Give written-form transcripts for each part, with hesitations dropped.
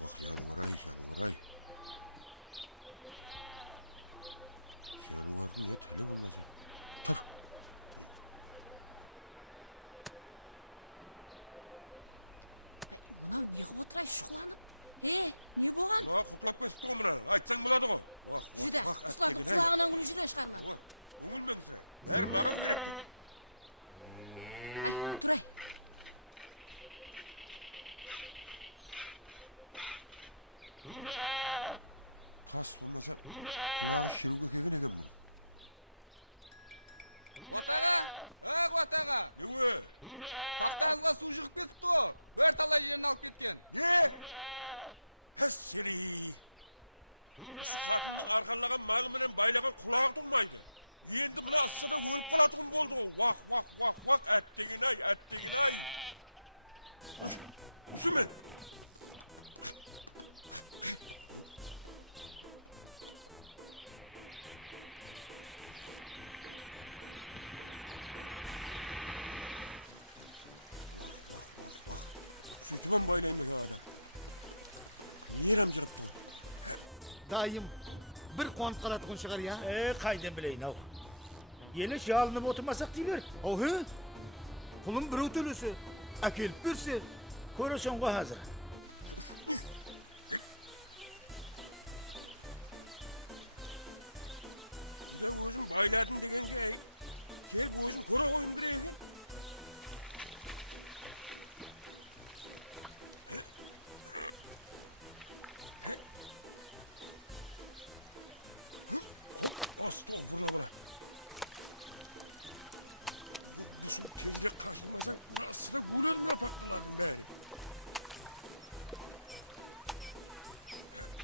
Bak Januaray. Januar'ın ya tele olmasa. Tar. Мынау не қылып отыр ай шұқыланып? Не болған? Құлағы құлап кетіпті ғой мұны. Айтсаң болады ғой. Жүдә, құсылардың құлағынан күліп жүрген шығарма. Көңілмен сірә. Бәрі маған керек дейді. Ай, тұрай. Тас болмаса, құлағы шеруге келген екен мұны. Қуатаға! Қуатаға! Не ой? Тақтаңызға су жығып кетіпті ғой. Бір талай жерін алып кеткен. Не? Әс сені. Осы қатынның арқалаған малыменен байлаған құлағы тұрмайды. Енді мұна ысыда өліп қалатығын болды ғой. Вақ, әттеген ай. Ұсы мен. Sütümen baylayayım ben adam. Niye ramcı yaptı o? Dayım bir kuant kalatığın çıkar ya. Kayden bileyin av. Yeni şey alınıp oturmasak değil. Ohi? Pulun bir ötülüsü. Akilip birsi. Korusun ko hazır. Bir de özüm bayladın degen ki gel bu özüm kora koyun bir evi. Estağfurullah. Düşün tezirek karşılamasan nasıl da gülüyorum la paktılardım bari.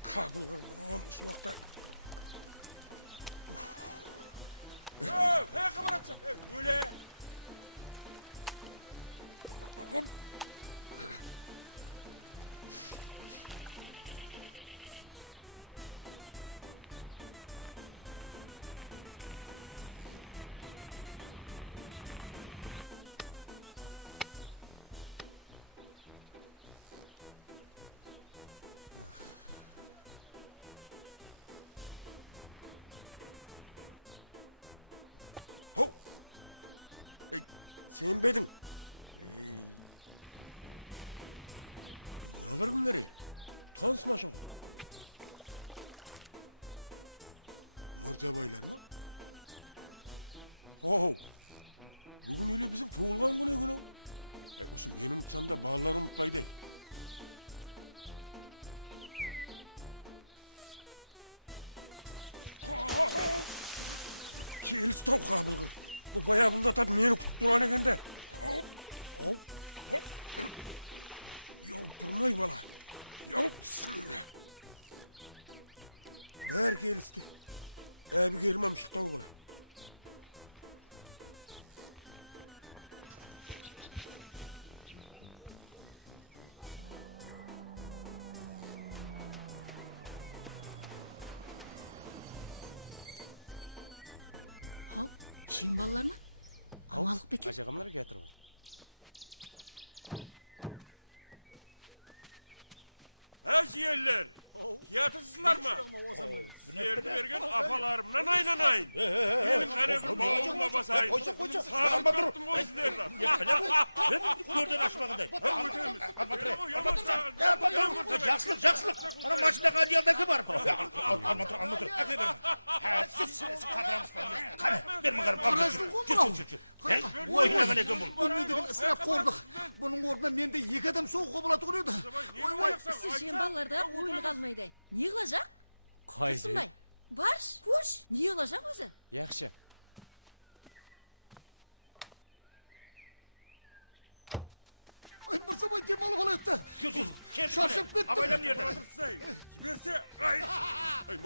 Kabılırım oğlum soğukta. Hey kabar atacak. Öyle. Hop. Sen bedin. Buralar günleri. Tanışmaş oldu. Murtabaylar mı? Bugün öyle bizim tuğulgan günü. Olsun benim uçsamda bağlarım mutlaydı. Kelis tavuk kabılgır. Bu bayağı bunda tabi meni kutturan eken de. Hop. Yok durmay bala. Yok bismillah. Der kelisti. Abi gelmem şıkta bala. Şeyin ballar mı? Amalık beken. Acağımları getir oğlum. Yerler. Yatırsızlar mı? Sizlerdi vergen apalarımdan aynanayın. Gelin hani bir bağımla basayın. Sağlık tuttum o sizlerle. Gördün aşmağınday. Жақсылық. Ана машиндағы одеялдaki var. Almatır. Akı verme. Siz katıramız falan. Kana, verme karım. Jür. Oynagan eken бұл. Ölmediğin ısraf koyduk. Bunun orada mende iki adam soğuk obulatı oluyordu. Сіз şeyin ballarda oyunu kalmaydı. Ne kılacak? Kaydı. Kısınbay. Baş, koş. Ne olacak özü? Yaxşı. Ay Mırsabay temalı bala etti. Şaşıp gitti. Abaylam nerede? Jiberse.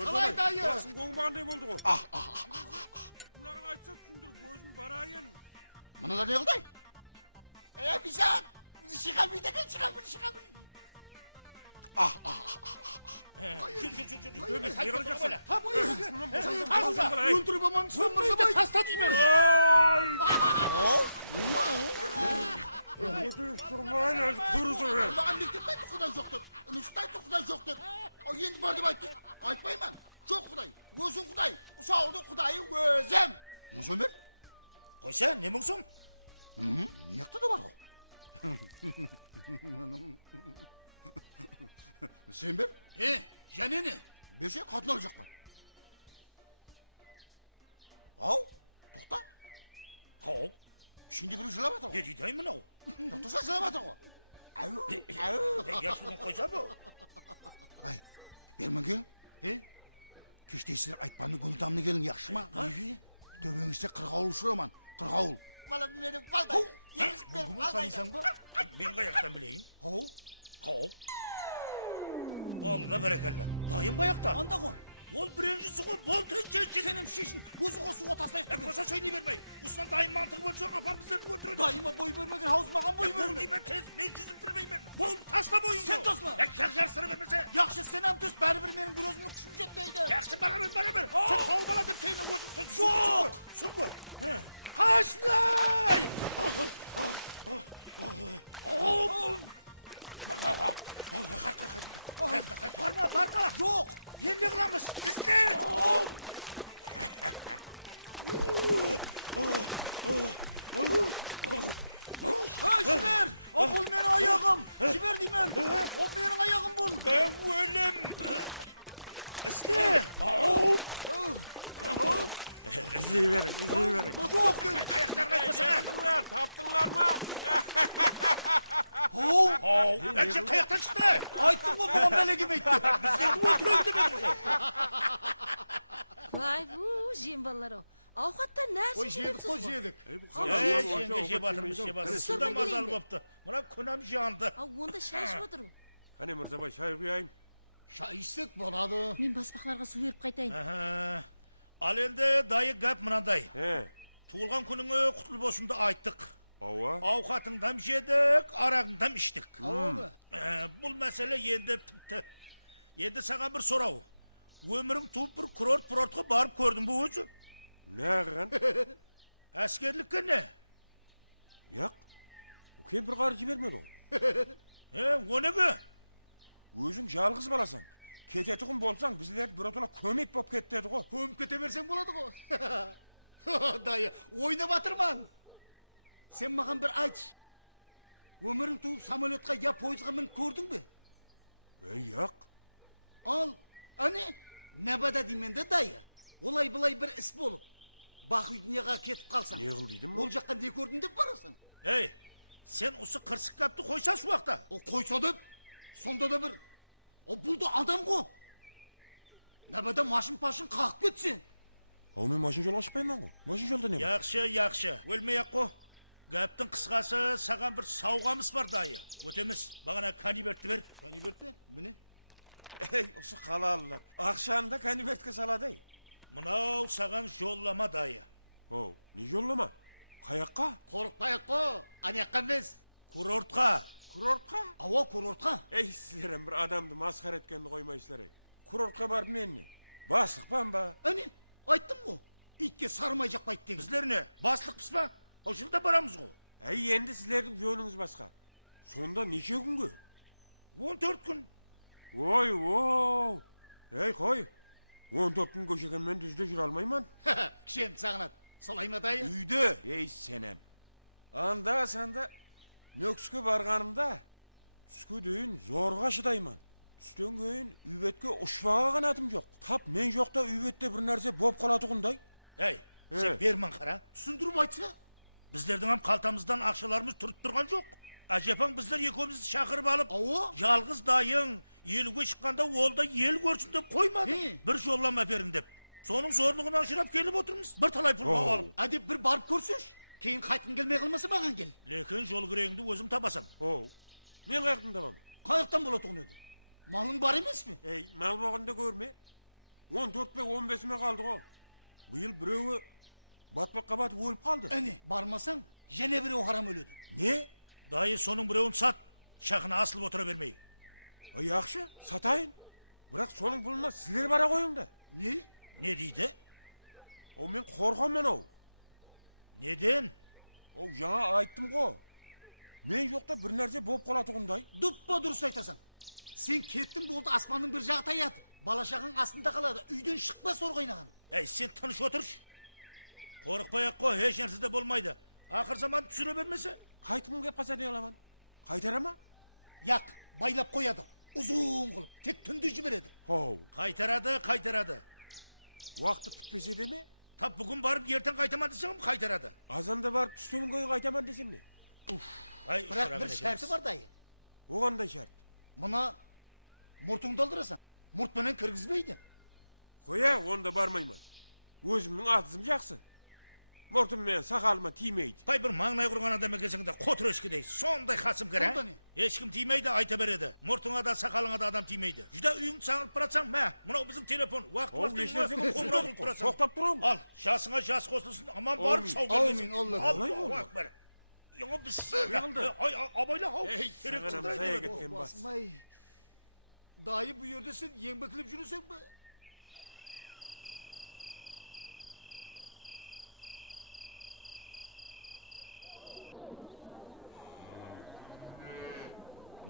Kalay dayı. Basım koğumağınday oldu o. Bunların açsa sündür gözüm barayın. Bana da ne oldu? Bizan. Çıkamıyor da çıkamıyor. Jür. Yıkılacaksın. Ha bu ya. Öldürüp aman sen Mırsabay. Mırsabay. Tasta değil mi? Көрсің. Маған мектепте айтты құдай жоқ деп. Іністі айтты құдай жоқ деп. Ал енді бар деп айтты. Айтпаймын. Жоқ құдай. Өзің құдай. Ұсаудың құдайы өзім. Мұсын бер? Қойса, не мұңсың? Неқті да бар ғой. Сен бер? Және не? Берсе қатын алып жақпан. Ау, тоқта. Қау, Ішінде біреу жылап атыр не ғой. дейді мынау? Тоқтаса жылап атыр ғой. Ау. Яшылың қойса бұл? Ай, бермен келің. Кеште сіздер айтпанның күні тамны келің, яқшы ма? Неге? Төбеңізде қырғауыл ұшыраман, қырғауыл. Бала мені балдай. Бұлгымын танисаң ба? Мен қаяқтан білейін? Қау. Алла бәрекелла. Дайын баяқта. Анда ғой. Ол біріншісі ғой, бол теншеншін. Сенім шешін, өзі қосуға тастайық деген. Қоса сөйлей бермей. Осынан дайын мантығы болса, апам біздерді өлтіреді. Дайыма бой бермеген, хауыз маған бой Бол бермеген. деймін тез, мен жүзіп білмеймін. Бол, таста бойыңды. Сен тасма. Жарсыра бермесе. Яқшы сен әм төс, бәрібір менің бір өзімнің күшім жетпейді. Жақсы, бәрібір. Сен қау бала деп кейін өзім Жоқ. Сұр ғой. Қашылай! Барма. Жоқ. Енді қыламыз. Ізде. Жібер. Бұл менің аяғым. Жібер деймен. Ол менің аяғым бұл. Өлім. Ізде. Іздей берің. Жоқ. Аяқтарын айтпасаңа. Таптыңлар ма? Әнші қаяқтан шықты. Айттым ғой, бұған бәле келмейді. Біздерді өлтірейік демеді ғой. Vay bu жем балалар. Ауқаттан нәрсе жедік. Сенде жеп атырмыз. Судан мазал бопты. Мұна күнәм жанды. Онда шай ішіп отыр. Қане Мырзабай, шай құяйын. Шай ішсек болады. Мен баспақларға су беріп қайтайын. Ал енді дайы гәп мынандай. Туылған күніңе құтыл болсынды айттық. Ауа. Ауқатыңдам жедік, арағыңдам іштік. Ауды. Бұл мәселе енді тіпті. Енді саған бір сұрау. Өмірің туып бір курортқа барып көрдің бі өзі? Нәғын? Әскерлікке не? Яқ. Өкен бір қары жібермеді ол. Онеге? Өзің жалғыз баласың. Кететіғын болсаң, біздерді бір отына көмек боп кеттеді ғой. Көміп кете берсең болады ғой. Дайы, ойнап атырман. Сен маған бір айтшы. Өмірің туып самолетқа я пойызға мін көрдің бе? Яқ. Ал, әне, нәбада дейменді дайы. Олай бұлай бір іс болып. Бақ үйдінеға кетіп қалсаң. Не қыл дейдің Ол жаққа не көрдің деп барасың. Сен осы қырсық кәпті қойса суақта. О, қойса деп, сонда да бір. О, бұл да адам ғой. Нәбада машын-пашын қағып кетсен. Мен машин жолға шықпаймын ғой. Машин жолда не бар? Яқшы. Өлмей-ақ қо. Гәптің қысқасы саған бір сауғамыз бар дайы. Өтеміз, бағана канибертті бер. Канибертті? Міне? Осы қалалылар. Ақшаны да конвертке салады. Мұнау саған жоллама дайы. Не жоллама? Қаяққа? Қорықпайық қо, анеққа емес. Курортқа. Курортқа? Ауа, курортқа. Сіздерім бір адамды масқар еткенді қоймайсыздар. Курортқа барып мен не? Баслықпан ба? Әне, айттым ғой. Итке сармай жақпайды деген. Біздер не? Баслықпыз ба? Ол жылда барамыз ғой. Енді сіздердің жөніңіз басқа. Сонда неше күнге? 14 күн. Ой. Қой. 14 күн көшеген мен дүзде жүр алмаймын. Кішен сағынат. Солай ма дайы? Үйді. Сенем. Анда-санда нөкске барғанымда түске дейін зорға шыдаймын. Түстен кейін үйбетке ұшпаға қанатым жоқ. Тап мен жоқта үйбетте бір нәрсе боп қалатұғындай. Сен бермін қара. Түсіндіріп айтса? Біздердің ам қалтамыздан ақшаларымыз тұрып тұрған жоқ. Әжепаң біздер екеумізді шақырып алып, Ауа? жалғыз дайың, елуге шыққанда ол да ел көрсін деп қоймады. Бір жоллама берің деп. Соның зорлығынан ұшырап келіп отырмыз. Бір талай пұл алып. Әдеп бір барып көрсеш. Кейін қайтын келмей қылмаса маған кел. Лекін жол күреңді өзің табасың. Мен қаяқтан табам. Қаяқтан болатығын еді. Малың бар емес пе? Мал болғанда көрме. 14 пе 15-ме қалды ғой. Бұйыл біреуі батпаққа батып өліп қалды. Әне, бармасаң, және біреу харам өледі. Не? Дайы соның біреуін сат, шақына асылып отыра бермей. Яқшы, сатайын. Бірақ соның бұлына сіздер бара қойыңда. Не? Не дейді? Мен қорқамын ау. Неден? Жаңа айттым ғой. Мен жоқта бір нәрсе болып қалатұғындай. Дұппа дұрыс айтасың. Сен кеттің болды, аспанның бір жағы таяды. Бала шағаң астында қалады. Үйден шықпа сор қойнаған. Сен тыныш отыршы. Қорықпай-ақ қой, еш нәрсе де болмайды. Ақыр заман түсіре бермесе. Қайтқым кеп қалса не қыламан? Қайтара ма? Яқ, байлап қояды. Ұзын қылып, тек түнді жібереді. Хоу. Қайтарады. Уақыты бітпесе де ме? Тап бүгін барып ертең қайтаман десең қайтарады. Азанда барып түстен көй қайтаман десем не? Бірақ бір шарты бар дайы. Оғандай шарт. Мұна мұртыңды алдырасың. Мұртпенен кіргізбейді. Қоя, онда бармаймын. Өзімнің атызым жақсы. Мұртым мен сақалыма тимейді. Пай бір маңнай құрған адам екенсің де қотыр өшкедей. Сондай қасым кір, Сонда не? Ешкім тимейді, айта береді. Мұртыңа да сақалыңа да адам тимейді. Жүда үйіңді саңырып баратсаң, мә, мынау біздің телефон. Уақыт қоңырау қылып тұрасың. Тоқтап тұрам. Ал, жасыңа жас қосылсын, аман барып сауға Аумин, Алла. Акбар. Яңа біз абайла хау. Керек Зая кеткен бас. Дайы бұл ерде сен еңбекіліп жүресің бі?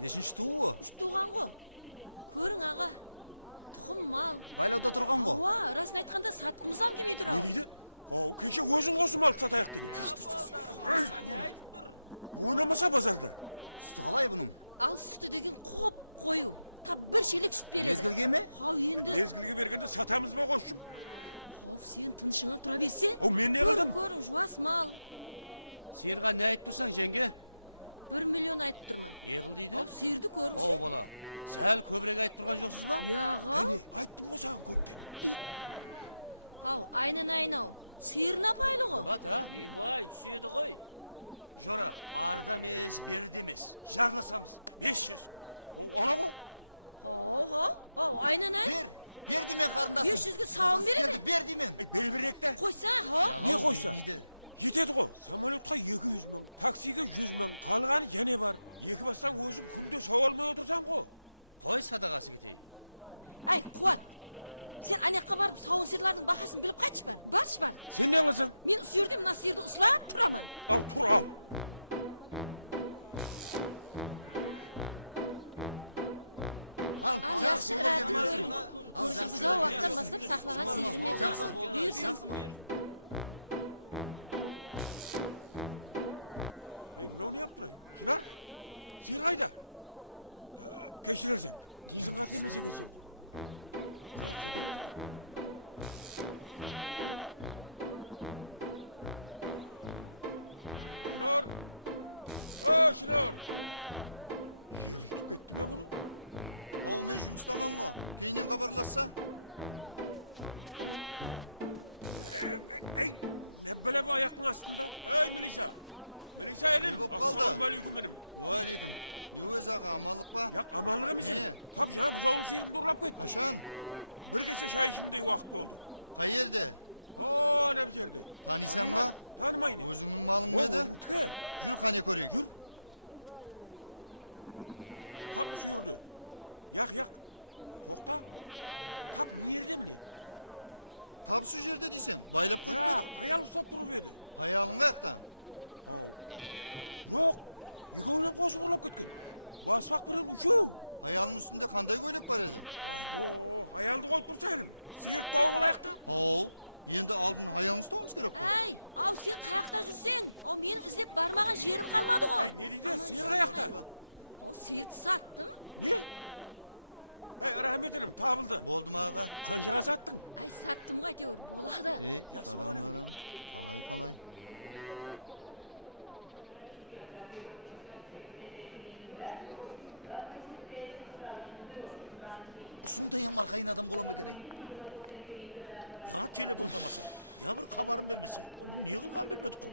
Нешінші туы? Үш туған ғой. Көрің аға. Тұқым мал. Байлауда тұрған ғой. Ауа, расын айтқанда сатқымызам келмей тұр Не ау. дейді? Хоу, кеше өзің осы малды сатайық деген. Ойнамаса базарда. Сүті қалай бұның? Ал сүті деген қоп қою. Тап бір шелек сүт береді. Мезгілге ме? Хау енді. Мезгілге бергенде сатамыз ба қошым? Хау сен тыншыңа тұра берсе. О, мен не қылдым? Көрің, жуас мал. Сиырға не айтып тұрсаң, жеңге? 1 миллион айтып тұрман. Не қыл дейді? Хау сиырды О, көріңсі. бала, сәл көбірек айтып тұрған жоқсыз ба? Яға. Әне, айттым ғой саған көптен. Хау, айнау. Сиырына байлы ғой. Бат, а? Ибай, түседі ғой. Жора, арда емес, берді емес. Жарласамыз. 500. О, ана ғой. Хау, айнанай. Бер деймен қарындасым. 500-ге сауын береді. Бер деймен. Бер-берек та. Қойса, хау. Не қойса? Жетеді ғой. Самолетқа 200 мың, таксиге 100 мың, қалғаны және бар. Екі бастан өзің күнде сау алмай отырсаң ғой. Қой садағасы кетей. Ай, қуат. Сен анаққа барып сауын сиырлардың бақасын біліп қайтшы бар. Баршы бар. Сен не қыласың? Мен сүйерде мына сиырды ұслап тұрамын. Ал, тұр, ал. Ал жақсы рәті көрің. Көзі бұзау уақыттан бастап сақлаған сиырым еді. Бұйырсын. Мынау не yaptırayım? Çınar, сиыр қайда? Кешірерсің, сен қатын емес екенсің. Şınар! О, Şınар! Жер жұтып кетті ме бұны? О, мен жұмыстаман ғой. Кейінен хабарласса? Ей, не біле bu аяқтың астында? Ей, Melisa! Melisa elin! Ne болып қалды? Ассалаумағалейкум benim. Уалейкум. Не өзі аға, аманлық па? Яқ, аманлық емес. Не? Тап жаңа бұзауын сиырымды ұрлап кетті. Қашан? Bir kese şay içimdей уақыт болды. Қай елде? О, не жерде? Танисың ба? Танымайын. Өзіңнің малың О, ба еді? өзімдікі. Жүр қане көрейік. Жүр. Тап сүйірді. Яқ. Тоқта. Тап мына жерде міне. Тап су жерде дейсің, байлап қойып Яқ, беді. аял ұстап тұрып еді. Аялың қаяқта? Ау. Жоқ, екеуінен қосып ұрлап кеткен. Баспақ бірін үшеу. Аялың үстінде қандай көйлек бар еді? О, аялды қойып тұрса елім. Сиырды тауып алайық та. Оу, енді алдын аялың ұстауымыз керек қой. Ай, ау сен қаяқта жүрсең? Ау менің ізлеп бармаған жерім қалмады ғой. Ей, не дейді? Сиыр қаяқта. Ау сиырды саттым. Не? Ей, рахметінім, табылды. Болды ма аға? Қаншаға саттың? Ай саттым ғой әйтеуір болады. Жақсы болған еді. Қалай. Сондай марқайын адам бола ма екен ай? Я телефондамаса, я бір хабарын бермесе. Бұл не қылған білмедік қой.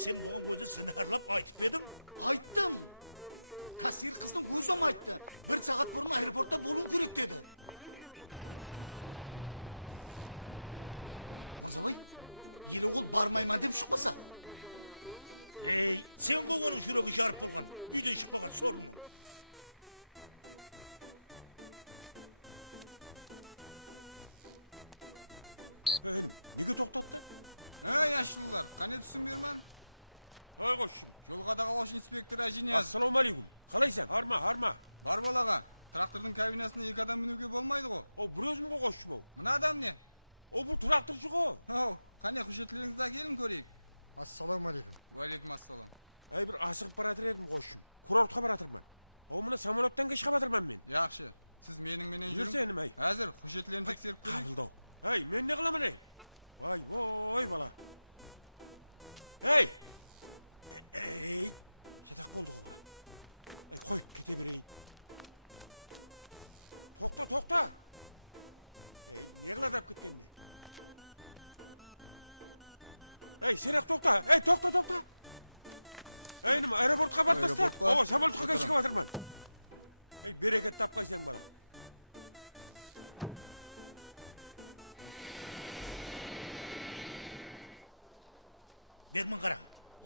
Сен бұған өзі сінәрлап айтып едің? Айттым. Кассир қыздың өзім айтты. 1 сағат бұрын аэропортта болуың керек деді. Мырзабай, елі ол бармайман деп шықпаса. Ey, sen ғой оның жүрегі жарып болған. Үйден шықпаған сорының. Benim, неге тоқтатты? Ey yaşlılar, қане түсің берман? Ай қошым. Жол қадағалаушы инспектор Әжинияз. Ассалаумалейкум. Қалайсың? Арма. Бар балаға, трактордың кабинасына 2 адам мінуге болмайды ғой. О, бір өзім ғой қошым ау. Мына адам не? О, бұл тракторшы ғой. Оу, қане құжетлеріңізді әкелін көрейік. Ассалаумалейкум. Уалейкум ассалам. Әй, бір асығып баратыр едім қошым. Курортқа баратырман. О, мына самолеттан кешке батырман мен. Яқшы, сіз менің Жүрсе інім, әй. Әзір құжетлерін тексеріп көрейік. Қабылдау. Әй, мен не қыламын, әй? Вай, бала. Әй! Әй! Шатақ болды ғой, бала. Әй, қой, кете берейін. Тоқта! Әй, не қыладап кеткенде? Әй, сен-ақ тоқта! Әй, тоқта! Әй, інім, аэропортқа бартаста? О, самолетқа кешке батырман. Әй, берекет тапқайсың, бала. Бермін қара.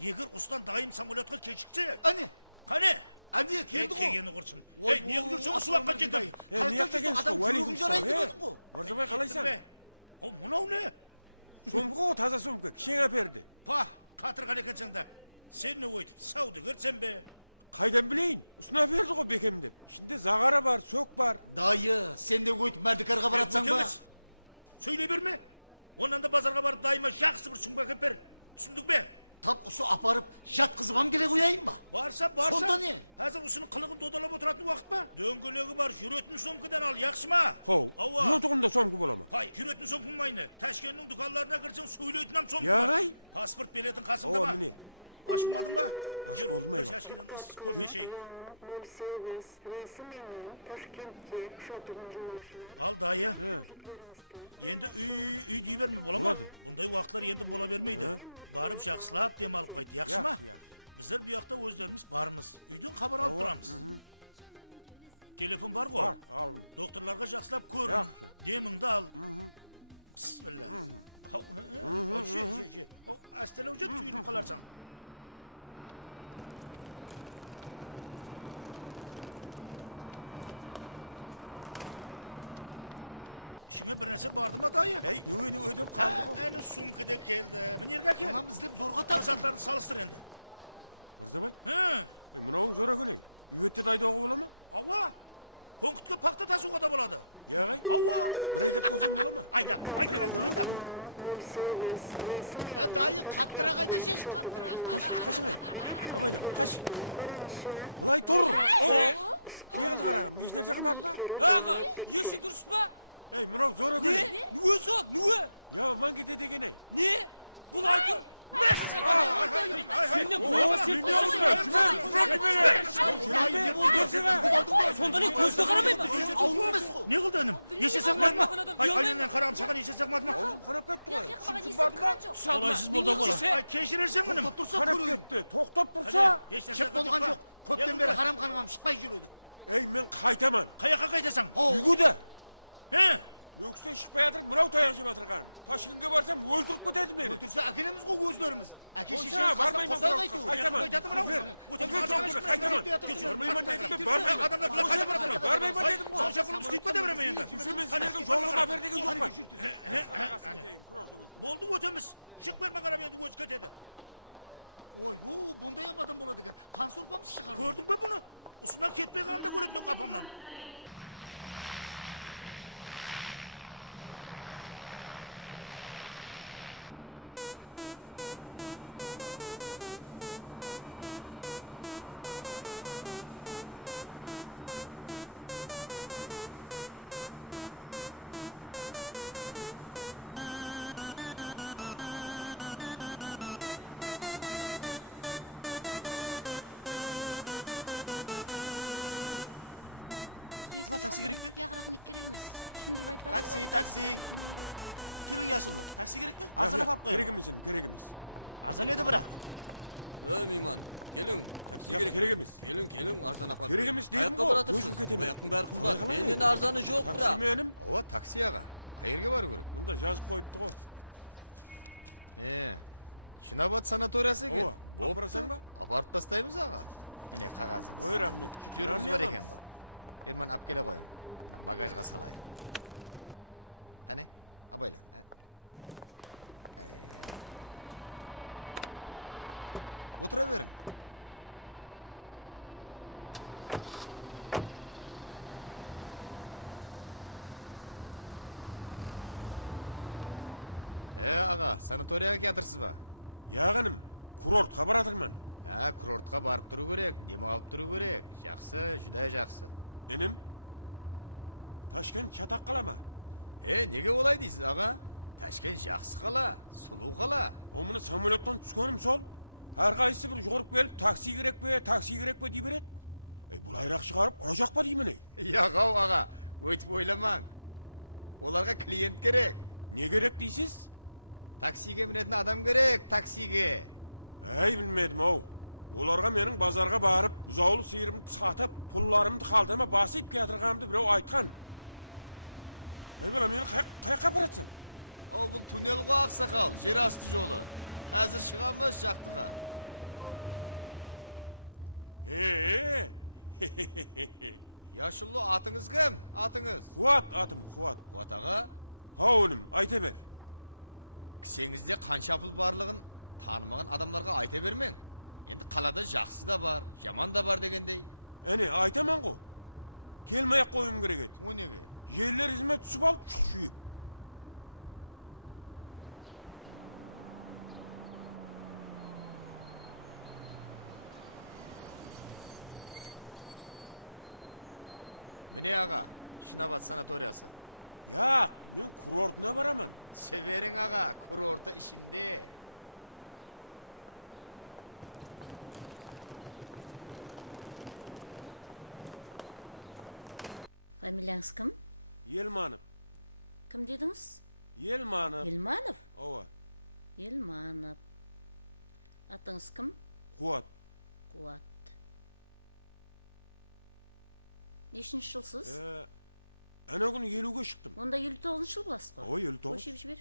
Егер ұстан дайым самолетқа кешіксе... Әне, Қане? әне келді ғой. Келгені құрсын. Ей, не жүрсің осы уақытқа жетіп? Не ақтагенсіз ғой, уалейкум сәлем. Мырзабай, қалайсың? О, мынау не? Сомка ғой, таза сомка, кішең әперді. Па, қатырған екенсің да. Сен не өйтіп, саудагер сен бе? Қайдан білейін? Ұсына берді ғой бекем деп. Ішінде зағара бар, сөк бар. Дайы, сен де өйтіп мәрдікарға баратсаң ба? Сөйлей берме. Онан да базарға барып дайыма жақсы бір сүңгі әкеп бер. Түсіндік бе? Тап ұсы апарып жатқызып келе қояйын ба? Барса. Сонда не? Қазір ұсының қылығын додалап отыратын уақыт па? Дөңгелегі бар, жүретін сомкадан ал, яқшы ма? Хоу, Ауа. жотығында сомка бола ма? Пай, жүретін сомкың майны. Тәшкеннің дүканларына кірсең сөйлейтін ам сомка бар. Яғай? Паспорт билетін қасыңда О, ма? міне. Ашылмадың ба? Аш Жүр, болдым, бір айва. шашкеден ыс кофе ішейік. Ал дайы. Енді үй дей берме, бола ма? Болады. Бұндай уақытлар енді бола бермейді. Барып жақсылап демалып қайт, яқшы ма? Біздер бұяқта өздеріміз бармыз. Үйден хабар алып тұрамыз. Телефон бар ғой? Бар, алдым. Докторларға жақсылап көрін. Жақсы. Деміңді ал. Бісміллә. Же. Әстелеу жет түйіліп қаларсың. Ішіңе бір нәрсе барды ма дайы? Әй, не деп қалды ғой? Әні сумка да келді. Мінерге әке? Мұнам іздеп зорға таптым. Заттарды салыстыр енді. Мырзабай, Ә, мынауың зор өкіней. Үйетте дайдауға бола ма? ауа. Конкүтке пақта тасуға да болады. Яғай, Ауа. бір айдап көзен бола ма? Айда. Дайы қаттырақ айда шеш, қаттырақ. Қашың ай, амайда, қаш. Бұлай тұр. Не қылды қарағым, несіне жақымады ба? Аға, есің дұрыс па? Ей, мынау зор өкіней. Нүе зор, нүе? Я, ман кете деген ай. Не? Бұл айтыр? Сенен көңіл сонда не көзді қарамай ма? Не қылды інім? Еше сақмады ма? Айнынан қарағым саған еше сақмады ма? Қарап кетті ғой. Маған есік кірген жоқ. Қолайсыз болды ғой. Кешірерсің інім. Қарап кетті, тоқтап тұрса. Шеп болған жоқ. Көптен бері харам қанығам шықпай жүреді. Ей, мен қайтаман. Қаяққа қайтасың? Үйге де. Өкістен шықпай жатыр, мынау таяқ жеп жатыр қарым. Ташкенге барсам өлтіріп кетеді мені. Өлтірсе әкелеміз ғой өздеріміз. Әке Болса, шешені қасына бармаймын, қосайық айту. қайтаман. Бармаймын дедім бе, бармаймын. Бармаймын дедім ғой. Шапырымыз күйіп кете береме енді. Мен сіздердің жолыңа бер деген жоқ па. Болды өтеміз. Шық берме қарап енді өз кетеді. Ой, бұндай адам болады екен. Қан сорпамыз шығар. Көрдің бе бұны? Ұсынан кетпей қалғанда көретін өк апамнан. Такси керек пе? Яғы рахмет керек емес. Түсіндіріп айтпады. Такси. Келін яшылды. Такси керек пе? Арзан апап қойын. Керек емес, керек емес. Арзан еді бірақ. Мейман, келің, такси керек. Керек емес. Келің, арзан апарып. Керек емес деймін ғой. Өзім кетемін. Ояқтың бәрі қымбат. Менен арзаны жоқ бірақ. Такси менім. О, такси аға. Қайерге бару керек? Мұнда жазып қойыпты ғой. Шинабад санаториясы екен. Ооба, алып барасың ба? Апарып тастаймыз аға. Міне қағазыңыз. Ой, рахмет. Жүріңіз бар екен ғой. Берман ап келе қойын. Багажға салайын. Қане? Абайла. Отыра берің. Аға, санаторияға кетірсіз ба? Яғаным, курортқа баратырман. Курортқа барып тұру керек, демалып тұру керек. Жақсы, жүдай жақсы. Енім, Ташкент чатақ қала ма? Неге олай дейсіз, аға? Ташкент жақсы қала, сұлу қала. Омыны самолеттен түскенім сол. Әрқайсысы бір жүгіріп келіп, такси керек пе дей береді. Бұл айрақ шығарып, ұрашақ па деймін. Яғау, аға, өйтіп ойламаң. Оларға клиент керек. Не керек дейсіз? Таксиге мінетін адам керек, таксиге. Білмедім, ау. Оларға менің базарға барып, бұзаулы сиырымды сатып, пұлларымды қалтама басып кетірғанымды біреу айтқан. Бала, мені қайыққа баратсың? Бұл туннел ғой ақсақал, жер асты жолы. Әзір шығамыз жақтыға. Яшылы атыңыз кім? Атыңыз? Қуат, атым, Қуат. Қуат аға? Оным, айта бер. Кісеңізде қанша пұл барлығын танымаған адамдарға айта бермен. Енді қалада жақсы да бар, жаман да бар дегендей. Айтаман ғой. Келмей-ақ қойым керек еді. О неге? Жерлер ізіме түсіп алып, шүйіп. Міне аға, Шинабад санаториясы. Мен курортына бараман. Северің аға, курорты ішінде. Фамилияңыз кім? Елманов. Кім дедіңіз? Елманов. Елманов? Ова. Елманов. Атыңыз кім? Қуат. Қуат. Нешінші жылсыз? Әне күні 50-ге шықтым. Онда 59 жыл боласыз ғой? Ой, 59. Қойшып жібер.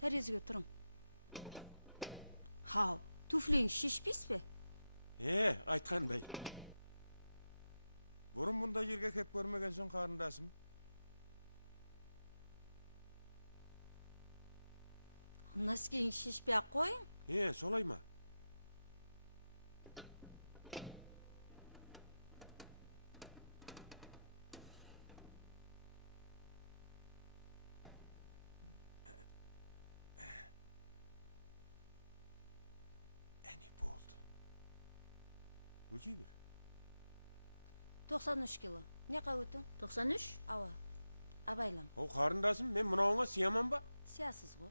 Тәрезіге тұрың. Хау, туфлиңіз шешпейсіз бе? Айтқандай. Бұрын бұнда жерге кеп көрмеген соң қарындасым. Носкиңіз шешпей ақ қойың? Солай ма? Өлчей бір. 93 кило. Не қауытың? 93? Ава. Абайлам. Қарындасым, мен мұнауыңа сияман ба? Сиясыз ғой.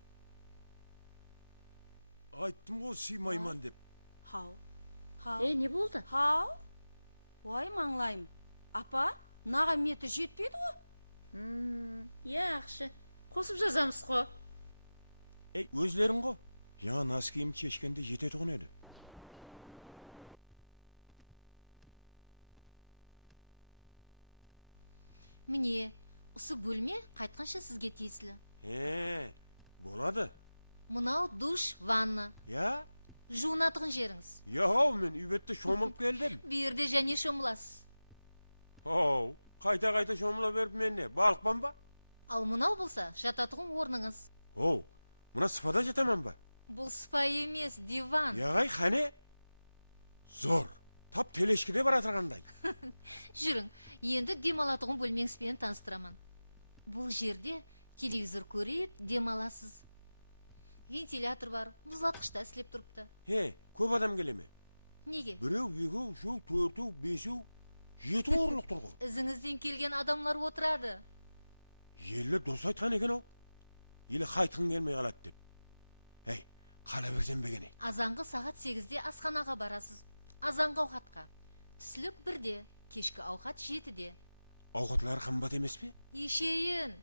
Айттым ғой, сыймайман деп. Хау. Не болды? Хау. Ой, маңлайым. Апа, наға метр жетпейді ғой? Яқшы. Қосып жазамыз ғой. Өзлерің ғой. Жаңа носкиім шешкенде жетеді ғой еді. Міне, ұсы бөлме қайтқанша сізге тиесілі. Болады. Мұнау душ, ванна. Жуынатығын жеріңіз. Мен үйбетті шомылып келдім. Берде және шомыласыз. Қайта шомыла беріп менне, балықпан ба? Ал мұнау болса, жататығын орныңыз. Мұна сыпада жатаман ба? Бұл сыпа емес, диван. Қане? Зор. Тап телешкіде баратырғандай. Жүрің, енді демалатығын бөлмеңізбен таныстырамын. Бұл жерде телевизор көріп, демаласыз. Вентилятор бар, мұзлатқышта істелеп тұрыпты. Көп адам келе ме? Неге? Біреу, екеу, үшеу, төртеу, бесеу, 7 орынлық тұр ғой. Ізіңізден келген адамлар отырады. Елі дос айтқан екен ау. Елі қайтқың келмей қалады деп. Қала берсем бегене. Азанғы сағат 8-де асханаға барасыз. Азанғы ауқатқа. Түсілік 1-де, кешкі ауқат 7-де. Ауқатлары қымбат емес пе? Ешейін.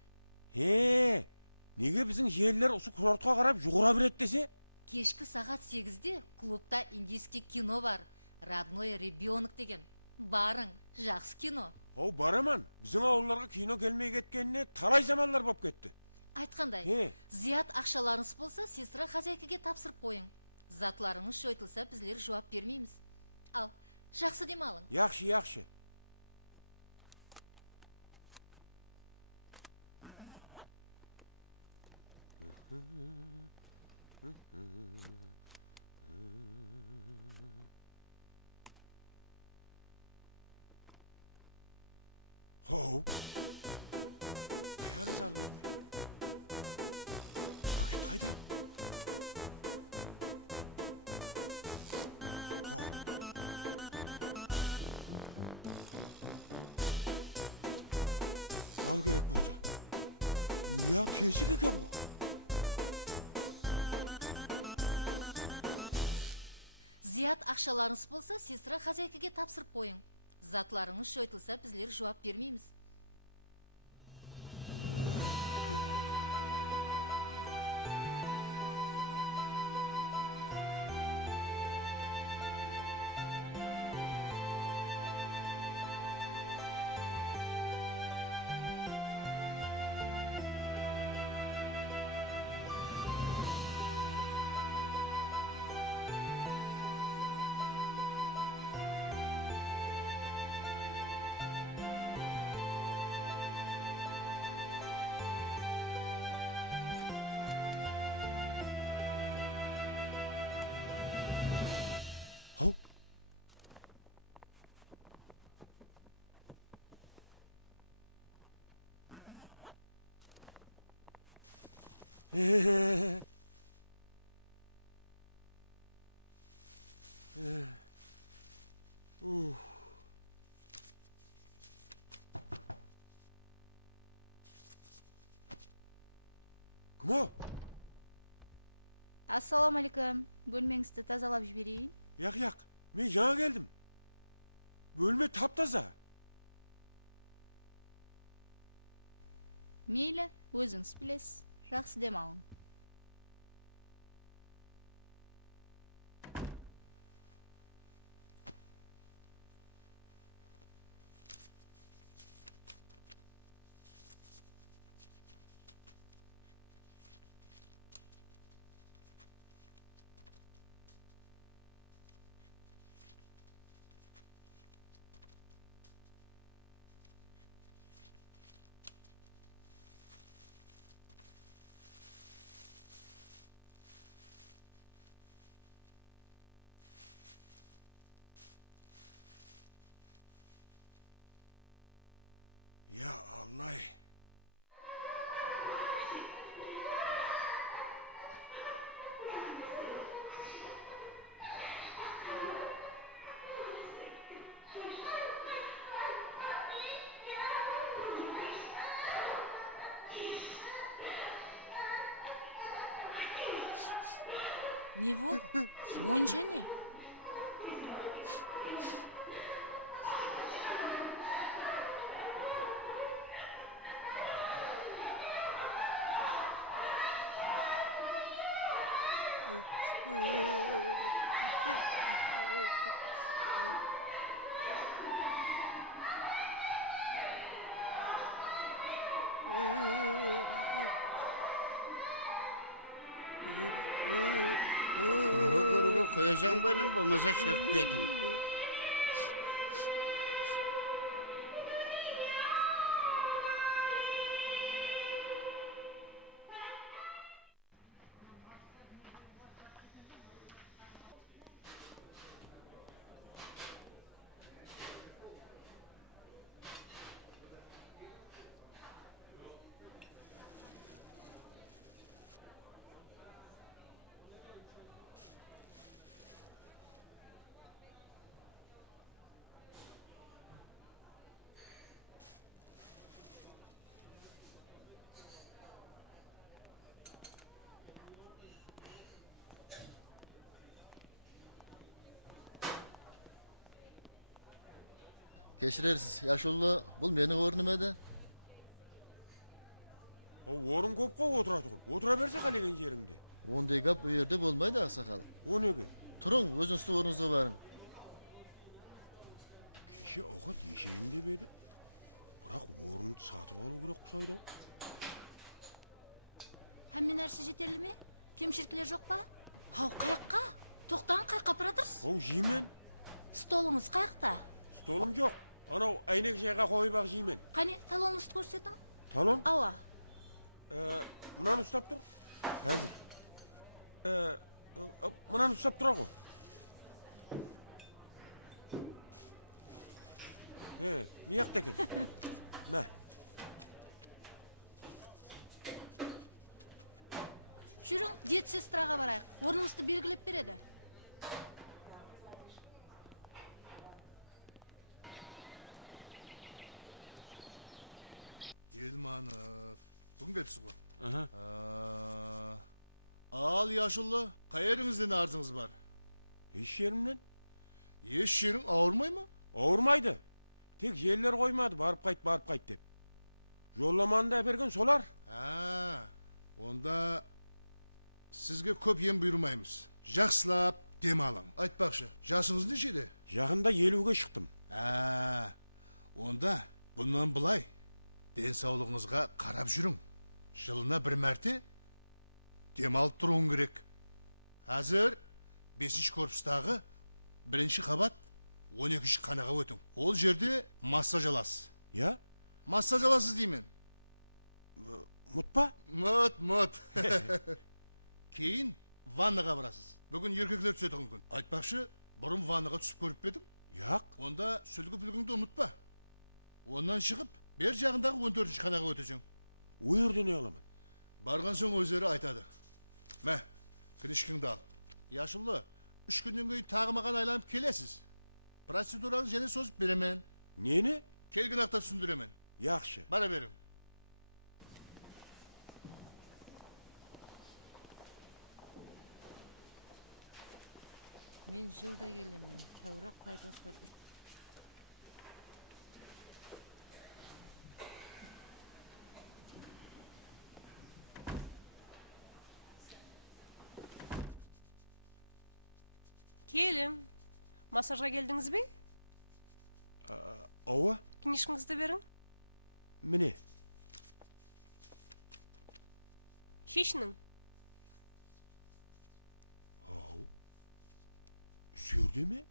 Неге біздің желілер осы курортқа қарап жүгіра береді десе? Кешкі сағат 8-де клубта индийский кино бар. Родной ребенок деген. Барың, жақсы кино. Бараман. Біздің ауылларға кино келмей кеткеніне талай заманлар боп кетті. Айтқандай, He. зият ақшаларыңыз болса, сестра хозяйкаге тапсырып қойың. Затларыңыз жойтылса, біздер жауап бермейміз. Ал, жақсы демалың. Yaxşı, yaxşı. Hov. Ayağını sarmıyor. Paket kaydı. Hov. Al gerek bolsa. Ya kesik ekan bu. Зият ақшаларыңыз болса, сестра хозяйкаге тапсырып қойың. Затларыңыз жойтылса, біздер жауап бермейміз. Hov. Kim o? Ассалаумағалейкум. Бөлмеңізді тазалап жіберейін. Yak. Men жаңа geldim. Bölme taptaza. Мейлі, өзіңіз білесіз. Жақсы демалың. Ya Allah. Не болды? Онша не? Korugu koyacağım benim babamıza çökmedim. Kechirersiz, Yaşullu, бұл менің орным еді. Орын көп қой отырады. Отыра берсе қалеген жеріңде. Ондай гап bu yerде болмайды, ақсақал. O неге? Тұрың, өзіңізді орныңызға барың. Кеше ауқат ешейін деп еді. Бірақ орынды сатып алу керек құсайды. Hamma narsa yeterlimi? Kemshiriklar жоқ па? Hau, qayoqqa? To'xtang, qayoqqa baradırsiz? Оң жеймен. Stolunuz qayoqda? Stolum жоқ. Анау әйнек жайға қойып ақ жеймен. Qani, talonunuzды ko'rsating. Talon? Ава. Мынаны ұстап тұр. Қазір. Мынаны ұстап тұр ғой. Мияқта екен. Мә. Жүрің, дед сестраға барайық. Орнымызды белгілеп береді. Елманов. Бүгін келіпсіз ғой? Ал, Яшылы, қай еріңізден арзыңыз бар? Еш жерімнен? Еш жерің ауырмай ма? Ауырмайды. Тек жерлер қоймады, барып қайт деп. Жолламаны да берген солар. Онда сізге көп ем бұйырмаймыз. Жақсылап демалың. Айтпақшы, жасыңыз нешеде? Жақында 50-ге шықтым. Онда бұнан былай денсаулығыңызға қарап жүрің. Жылына бір мәрте демалып тұруың керек. Әзір 5-ші корпустағы 1-ші қабат 12-ші қанаға өтің. Ол жерде массаж аласыз. Я? Массаж аласыз деймін. Мұт па? Мұт. Кейін ваннаға барасыз. Бүгін еркеклер түсетін күн. Айтпақшы, бұрын ваннаға түсіп көріп бедің? Яқ. Онда сүлгі-пүлгіңді ұмытпа. Онан шығып, бер жағындағы 14-ші қанаға өтесің. Ойырды не аламын? Барған соң өздері айтады. Мә, кінішкіңді ал. Яшылы, 3 күннен кейін тағы маған айланып келесіз. Процедураны және созып беремен. Нені? Келген ақта түсіндіремен. Яқшы. Бара берің. Мен жылда келемін. Кәурақ пайдасы бар. Келім. Массажға келдіңіз бе? Ова? Книжкаңызды берің. Міне. Шешінің. Сүйірде ме?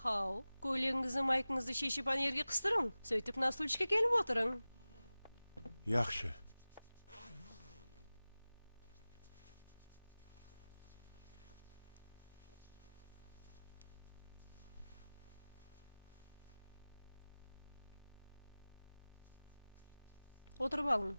Хау, көйлегіңізді майкыңызды шешіп анерге қыстырың. Сөйтіп на стульчикке келіп отырың. Яқшы. Отырып алың.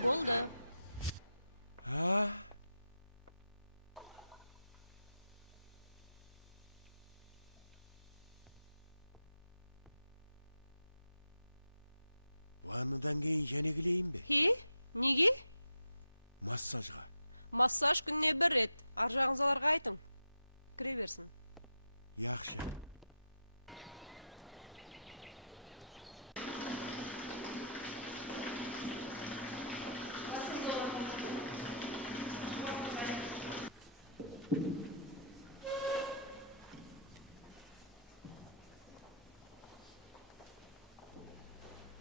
Болды. Ваннадан кейін және келейін бе? Неге? Массажға. Массаж күніне бір рет. Ар жағыңызаларға айтың. Кіре берсін. Яқшы.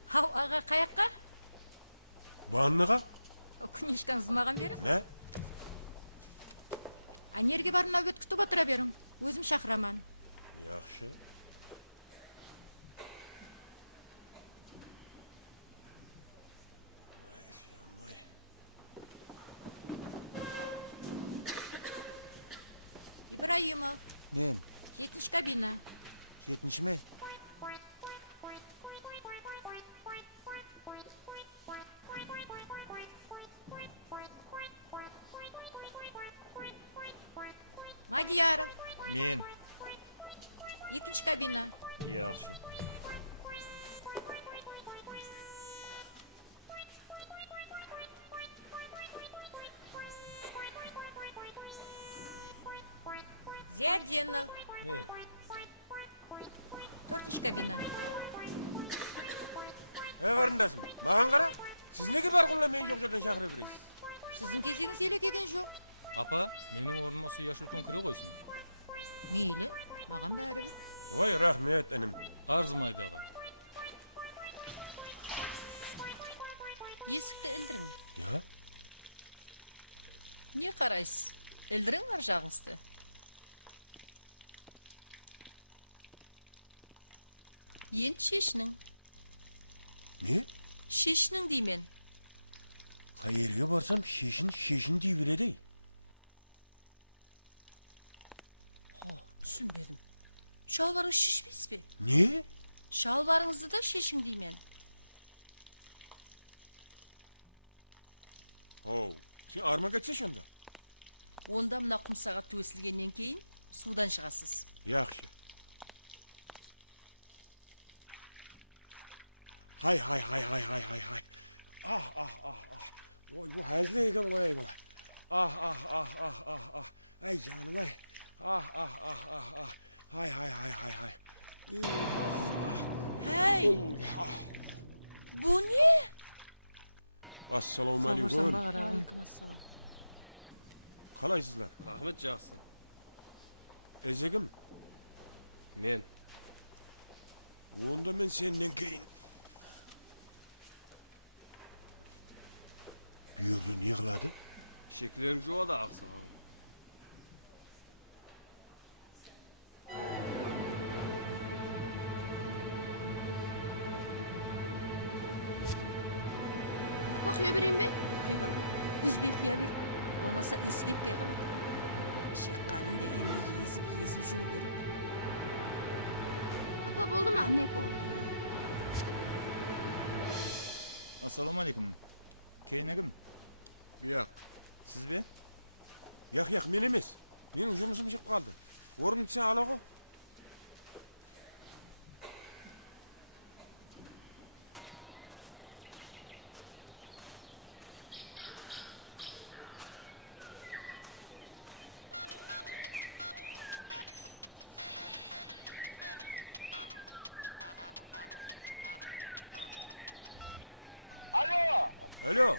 Хау, аға, қаяққа? Ваннаға? Книжкаңызды маған берің. Мә? Анерге барына өт күтіп отыра берің. Өзім шақыраман. Яқшы. Ибраимов, Men, 7 kabina. 7-mi? Madiyarov, Men. 2 kabina. Yaxshi. Ziyadinov, Men. 4 kabina. Qarindashim, mаған qara. Siz nega barqunla meni yo'q joydan chaqirib berasiz? Sizin kezingiz ele kelgan жоқ. Апа, менің орныма су яшыл үлкен кіре қойсын. Мейлі, маған бәрібір. Voy, rahmet inim. Арзымайды аға. Есікті ілдірің. Ya? Не қарайсыз? Ілдірің ар жағыңызды. Енді шешінің. Ne? Шешінің деймен. Qayerga borsam şeşin dey beredi. Түсінбедім. Шалбарыңыз шешпейсіз бе? Ne? Шалбарыңызды да шешің деймен. Оу, sen arma geçse şonda. Онда мына құмсаға төсілгеннен кейін судан шығасыз. Yaxşı. Hay. Ah. Oy bu hazlı eken koyay bala. Ah. Ay canım ay. Ah. Hay. Hey! Bu ne? Assalomu alaykum. Aleyküm assalam. Qalaysizlar? Rahmet жақсы. Ezegim. Men. Onda men senden keyin. Buyurdu ne qiladi? Şekillerim juvada aqsağam. Bakıyor vereyim mi? Kıybal, Üzbekliye bir. Olmasa esi gitmeye kalır. Şekkarın degende yezip juu berip. Apa oldu mu? Ne oldu? Assalomu alaykum. Keynagim. Buyoq. Siz be? Yo'q, men emas. Mening жұмысым chiqib qoldi. O'rnimni sen aloqo. Alo.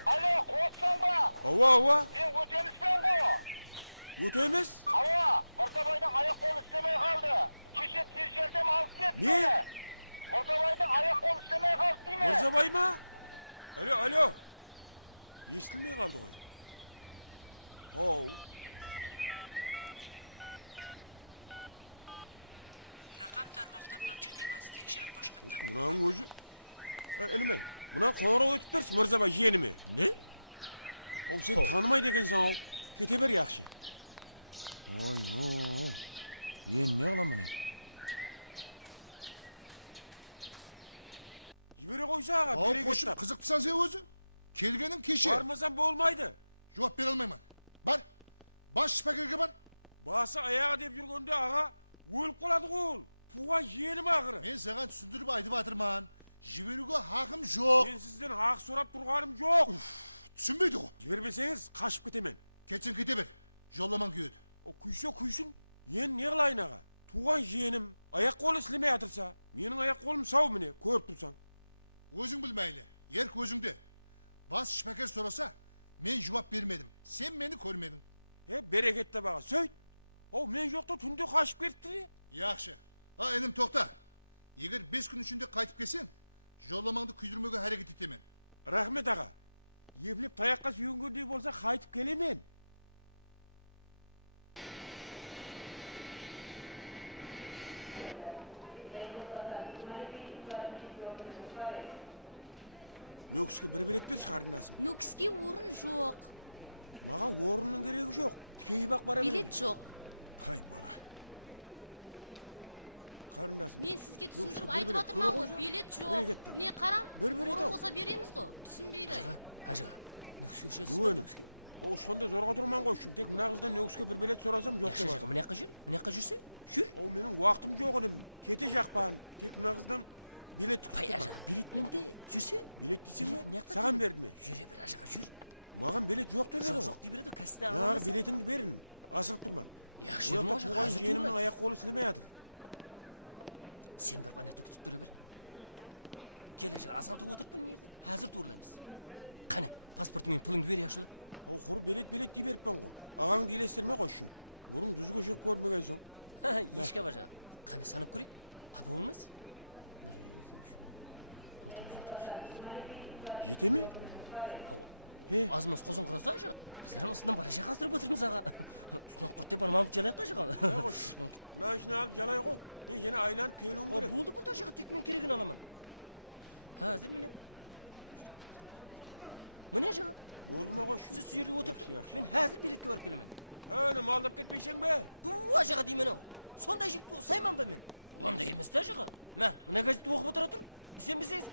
Qo'ysan ba? Ava. Men o'taymisman qo'y. O'taymiz? Ava, Mirzaboyning oyoq qo'li ishlamay qoldi. Kecha tez yordam olib ketdi. Ne? Mirzaboyning oyoq qo'li ishlamay qoldi deymi? Mirzaboymi? Alo. Eshitilmay qoldi qo'y. Hov. Raqam tarmoqda mavjud emas. Tekshirib boshqatdan. Bunaning o'zi. Nima? Buna qo'ng'iroq o'tib bersin Mirzaboy yeğenimi. Ne? Oğlum sen tanımaydı ekensen ol. Kete ber yaxshi. Voy. Yen ne qilaman men? Jibere qo'ysa, bere Qo'shib ketdi. qiziqibsan sen o'zi? Kelganing keshi. Bormasam bo'lmaydi. Javob bera olmayman. Bar. Bosh shifokorga bar. Bası ayağı deb yurganda ağa o'lib qoladi qo'l. Tuğan yeğenim axiri. Men senga tushuntirib aytib atirman. Jiberuga haqim yo'q. Men sizdan haq so'rab turganim yo'q. Tushunmaydi u. Jibermesangiz qashib ketaman. Ketsin ketaver. Yo'llaman kuyadi. O kuysin. Yen ne qilayin ağa? Tuğan yeğenim oyoq qo'li ishlamay atirsa, mening oyoq qo'lim sog' meni, ko'rib tursan. O'zing bilmayli. Yer ko'zingda. Bas shifokor so'rasa, men javob bermedim. Sen meni ko'rmeding. Bereketli bağa. Söyt. O men yo'qda tunda qashib ketdi. Yaxshi. Ha, enim to'xta. Eğer 5 kun içinde qaytib kelsen, yo'llamangni kuydirmaga harakat etaman. Rahmet ağa. Yeblib tayoqqa suyungandek bo'lsa qaytib kelaman. Nöksке bir bilet ber chiqardinasizmi? Nöksке o'rin yo'q. Maga o'rinning keragi yo'q. Tikey baq baraver. Bilet yo'q. Hay bala. Qarindasın. Men sizga Yo'q, tushuntirib bir aytib bilet, o'tirman ko'ra ғой. qo'ysa, Bilet bir yo'q. ketdi. Ne qarang. Bir bilet O'rin yo'q. bo'lsa beramiz ғой. Tushunmaydi. Haja. Nüksü şurası Yo'q eni. O'shanda zo'rg'a turman qo'yishim. Tek mana qizdan Nukusga bir bilet so'rasam yo'q Yaxshi, deb. mana yoqqa yur. Mana yoqqa yursa, yur. O mening vaqtim yo'q edim. Ketishaqman. Tek mana qizdan bilet Pay tutib. aja, bilet mende. Yursa, Bilet deysingmi? Bilet ne yoqda Sаған turdi? berdimmi? Yure bir ajaga yur. Mаған bilet yo'q deb Yo'q, edi. yo'q deb beradi, kasida Yar alamazsan. biletingni berin. Asıqib turman. Yaxshi, Bu yoqda nima tuğan hozir jiyanimning turmaymiz. oyoq qo'li silmayapti. Sen bir panata kutib tura bir. Kel aja, azan tuv o'tiribman yerda. Hozir turlaymiz. Qani, pasportingni pulingni ber yaxshi. O qur bilet deb beribman qo'y. Ag'angni elestirmay qo'yishim. Burun tuzga chiqib ko'rmagan so'ng. Ishga baja. Qani sanab ko'ring. Qabul bo'lmas? Yetemi? Azmaz qozon qirasa aja. Bizlar ham ustidan barasha qastirib o'tirmiz ağa. Ustidan qurt deb barmog'im jalayapti aja. Mana shuni olib jalay qo'y. Men yana aylanib kelum kerak. Bo'ldi aja, tek men kerakini olaman. Hozir meni. Mana aja. Bo'ldimi qo'sh? Siz shu yerda o'tirib, men hozir biletga borib kelaman. Nima aldab ketmaysangmi? Tuv ajaga deyman. Sonday jikni saymanmi men? Unday emas-da ajaga. Mana gazetni o'qib o'tira tur. Sen bilsangiz,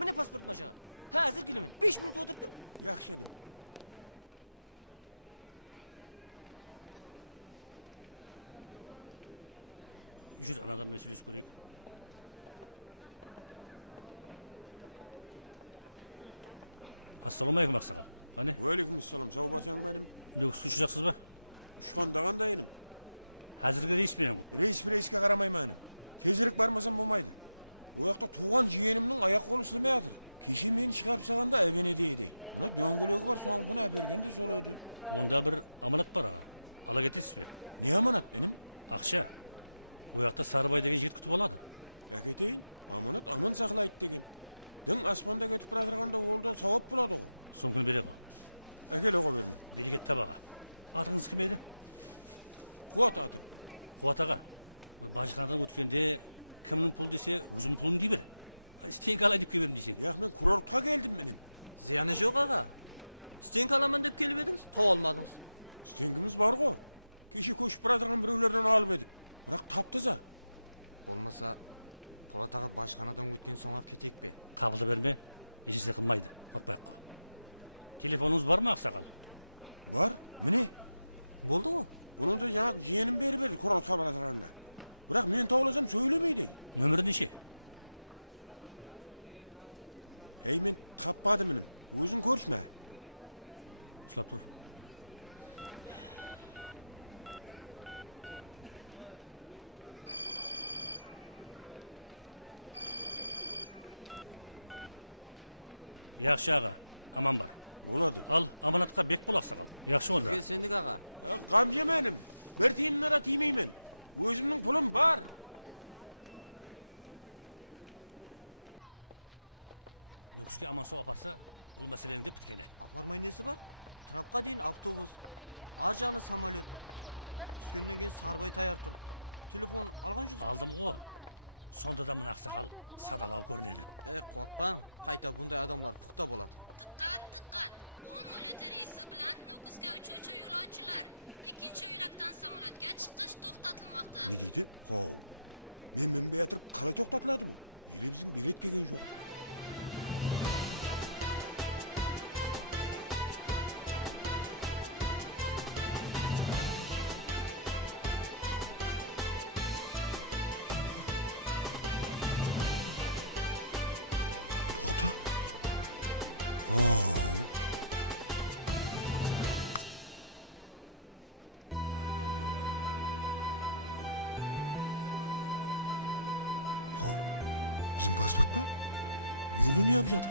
mana pasport ajaga. Hozir kelaman. 5 minut o'tirib tur. Yaxshi edi. Yur, anadan meselesi ko'raylik. Assalomu alaykum Aqsaqa. Qani? Va alaykum assalom. Sog' bo'lsang benim. Nukusga uchraqsizmi? Ushxonda qanday edim? Hozirgi reys bilan. Reysga qaramayman. Tezroq bormasam bo'lmaydi. O yoqda tuğan jiyanimning oyoq qo'li silmayapti. Kecha meni chiqarib salganda avenida edi. Buna do'ngalogi bor, so'ng buni berganda so'ladi. Onda bir amonat bor ağa. Ala ketasizmi? Ne amonat benim? Aqsha. O yoqda Sarboy degan yigit kutib oladi. Aketeyin, amonat aman saqlaydi degan. Ding osmonda ketib turadigan o'lda savob bo'ladi. So'ngini beradi. Akel o'qib berma. Berget tabağa. Atınız kim edi? Quvvat atib. Quvvat ağa. Bajxanadan o'tganda kimning pul dese, o'zim pulim deyib ber. Stenka alay deb keldim deysen. Yo'q, men kurortga keldim menim. Ziyani yo'q ağa. Stenka alaman deb kelib edingiz, topa olmadingiz. Stenkimiz bor-ku. Kecha ko'shib turadigan birovlardan olib edik. Biroq topdiza. Bo'lmasa Polat ağa bajxanadan o'tgan so'ng olib ketayikmi? Qabulda berme. Hechisi qilmaydi. Otpay qo'y. Telefonunuz var mı Aqsaqal? Var. Mine? Bo'ldi-ku. Bunu da yana jiyanim berib berdi kurortga boradiganlar. Biroq men toplasam söylemaydi. Nömrü neçe? Hey, men tapmadım menim. O'zing ko'rishma. Uslab tur. Yaxshi ağa, aman bar. Bo'ladi. Al, amanatqa bek bo'l Aqsaqal. Yaxshi oldu. Sizga sendik ağa. G'am yemenim. Bir tiyinni da tiymayman. O'zimning pulim bor. Nukusga aman so'g aparsa, bu masalani deb bitkeni. Aparmay nesi var? Trapqa deyin avtobus. Ar jag'ida samolyot. Tushgandan keyin Sarboy tayyor tur. Telefon algan shu. Aldım o. Sonda da mına Aqsaqal sadalov ko'rinadi. Qo'rqmang, qayta bunday odamlar puxta bo'ladi. Diqqat! 10 o'liti reysi bilan Nukusga uchuvchi yo'lovchilar ikkinchi yo'lakdan samolyotga chiqish to'xtatilmoqda. Ne deydi? Hov. Men minbay o'tirib qalay to'xtatiladimi? Yine bizim bilet kelgan yo'q. Bizim pasport mu? Yolu ne yapacaktı?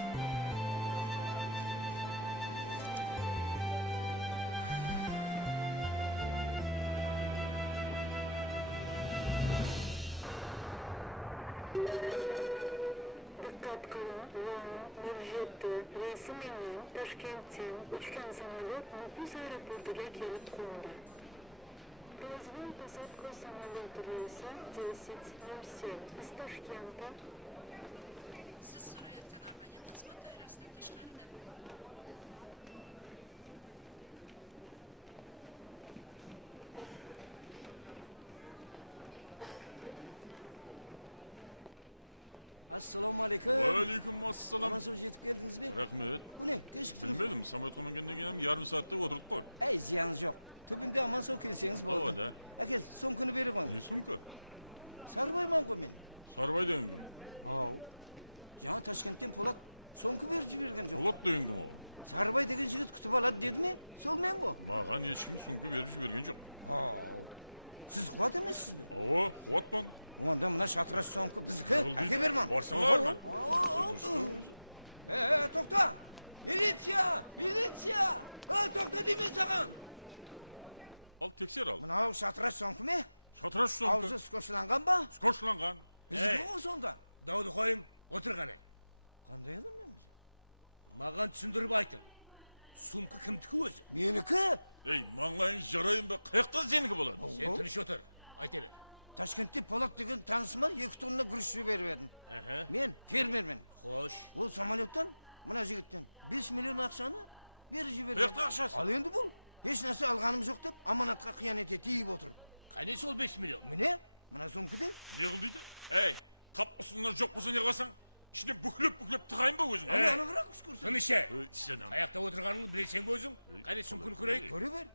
Dikkat kılın, Nurjet'te reysi menü Toshkent'ten uçkan samolyot Nukus aeroportiga kelib qo'ndi. Произвол посадку самолета рейса 1007 из Toshkentda. Siz so'rayotgan abonent xizmat doirasidan tashqarida. Assalomu alaykum. Aleyküm assalam. Aman yetib keldingizmi? Rahmet. Bu ne? Kechikdingiz. Bilmedim. Samolyotga mingandan keyin ham yarim soatda o'tirib qol. Ey, ziyoni yo'q. Tubinda aman sov kelsangiz bo'ldi. Havoda. Aka, so'mkini berib qo'ying. Ne sumka? Sarbayman-ku men. Sarbay degim. Hov. Yana Toshkentdan Po'lat so'mki berib bergan jo'q. Po'lat degim o. Sarbay degan yigit kutib oladi dedimi? Solmen-ku. Ma'gan hech kim sumka berib bergan jo'q. Hov. Siz quvvat emassizmi? Ova, quvvatman. Onda mana shatrash so'mki bizniki. Aka berman. Borsang borman. To'xta! Militsiya! Militsiya! To'xta deyman saqan. Al tekshir al. Mana o shatrash so'mkimi? Shatrash so'mki. Og'zi skoshlanganmi? Skoshlangan. Bizniki o sonda. Dovni qo'ying, o'tir qani. Qanday edim men? Ma'gan tushuntirib ayting. Sumka kimniki o'zi? Meniki. Ey, manglaying jarayim be, qayoqdan seniki bo'ladi? Sen tinch o'tir, ayta ber. Toshkentda Po'lat degan tanishma 2 tonna guruch berib berdim. Men fermerman. Xo'sh. U samolyotdan mana yigitdan 5 million aqshani berib yubordim. Qayoqda aqshasi? Al endi bu. Hech narsa olganimiz yo'q deb omonatga xiyonat etib o'tirib. Qanisi ol 5 million? Mene? Mana so'mkida. Ne qildiydi? Ey, tap usulundan jo'q bo'lsa ne qilsan? İçine buklep tıkayın be özün. Ana bırak kursun. Tumishe. Sen Ayakta oturganını bilsen gözün. Qani sumkunu ko'raylik. Ko'raver.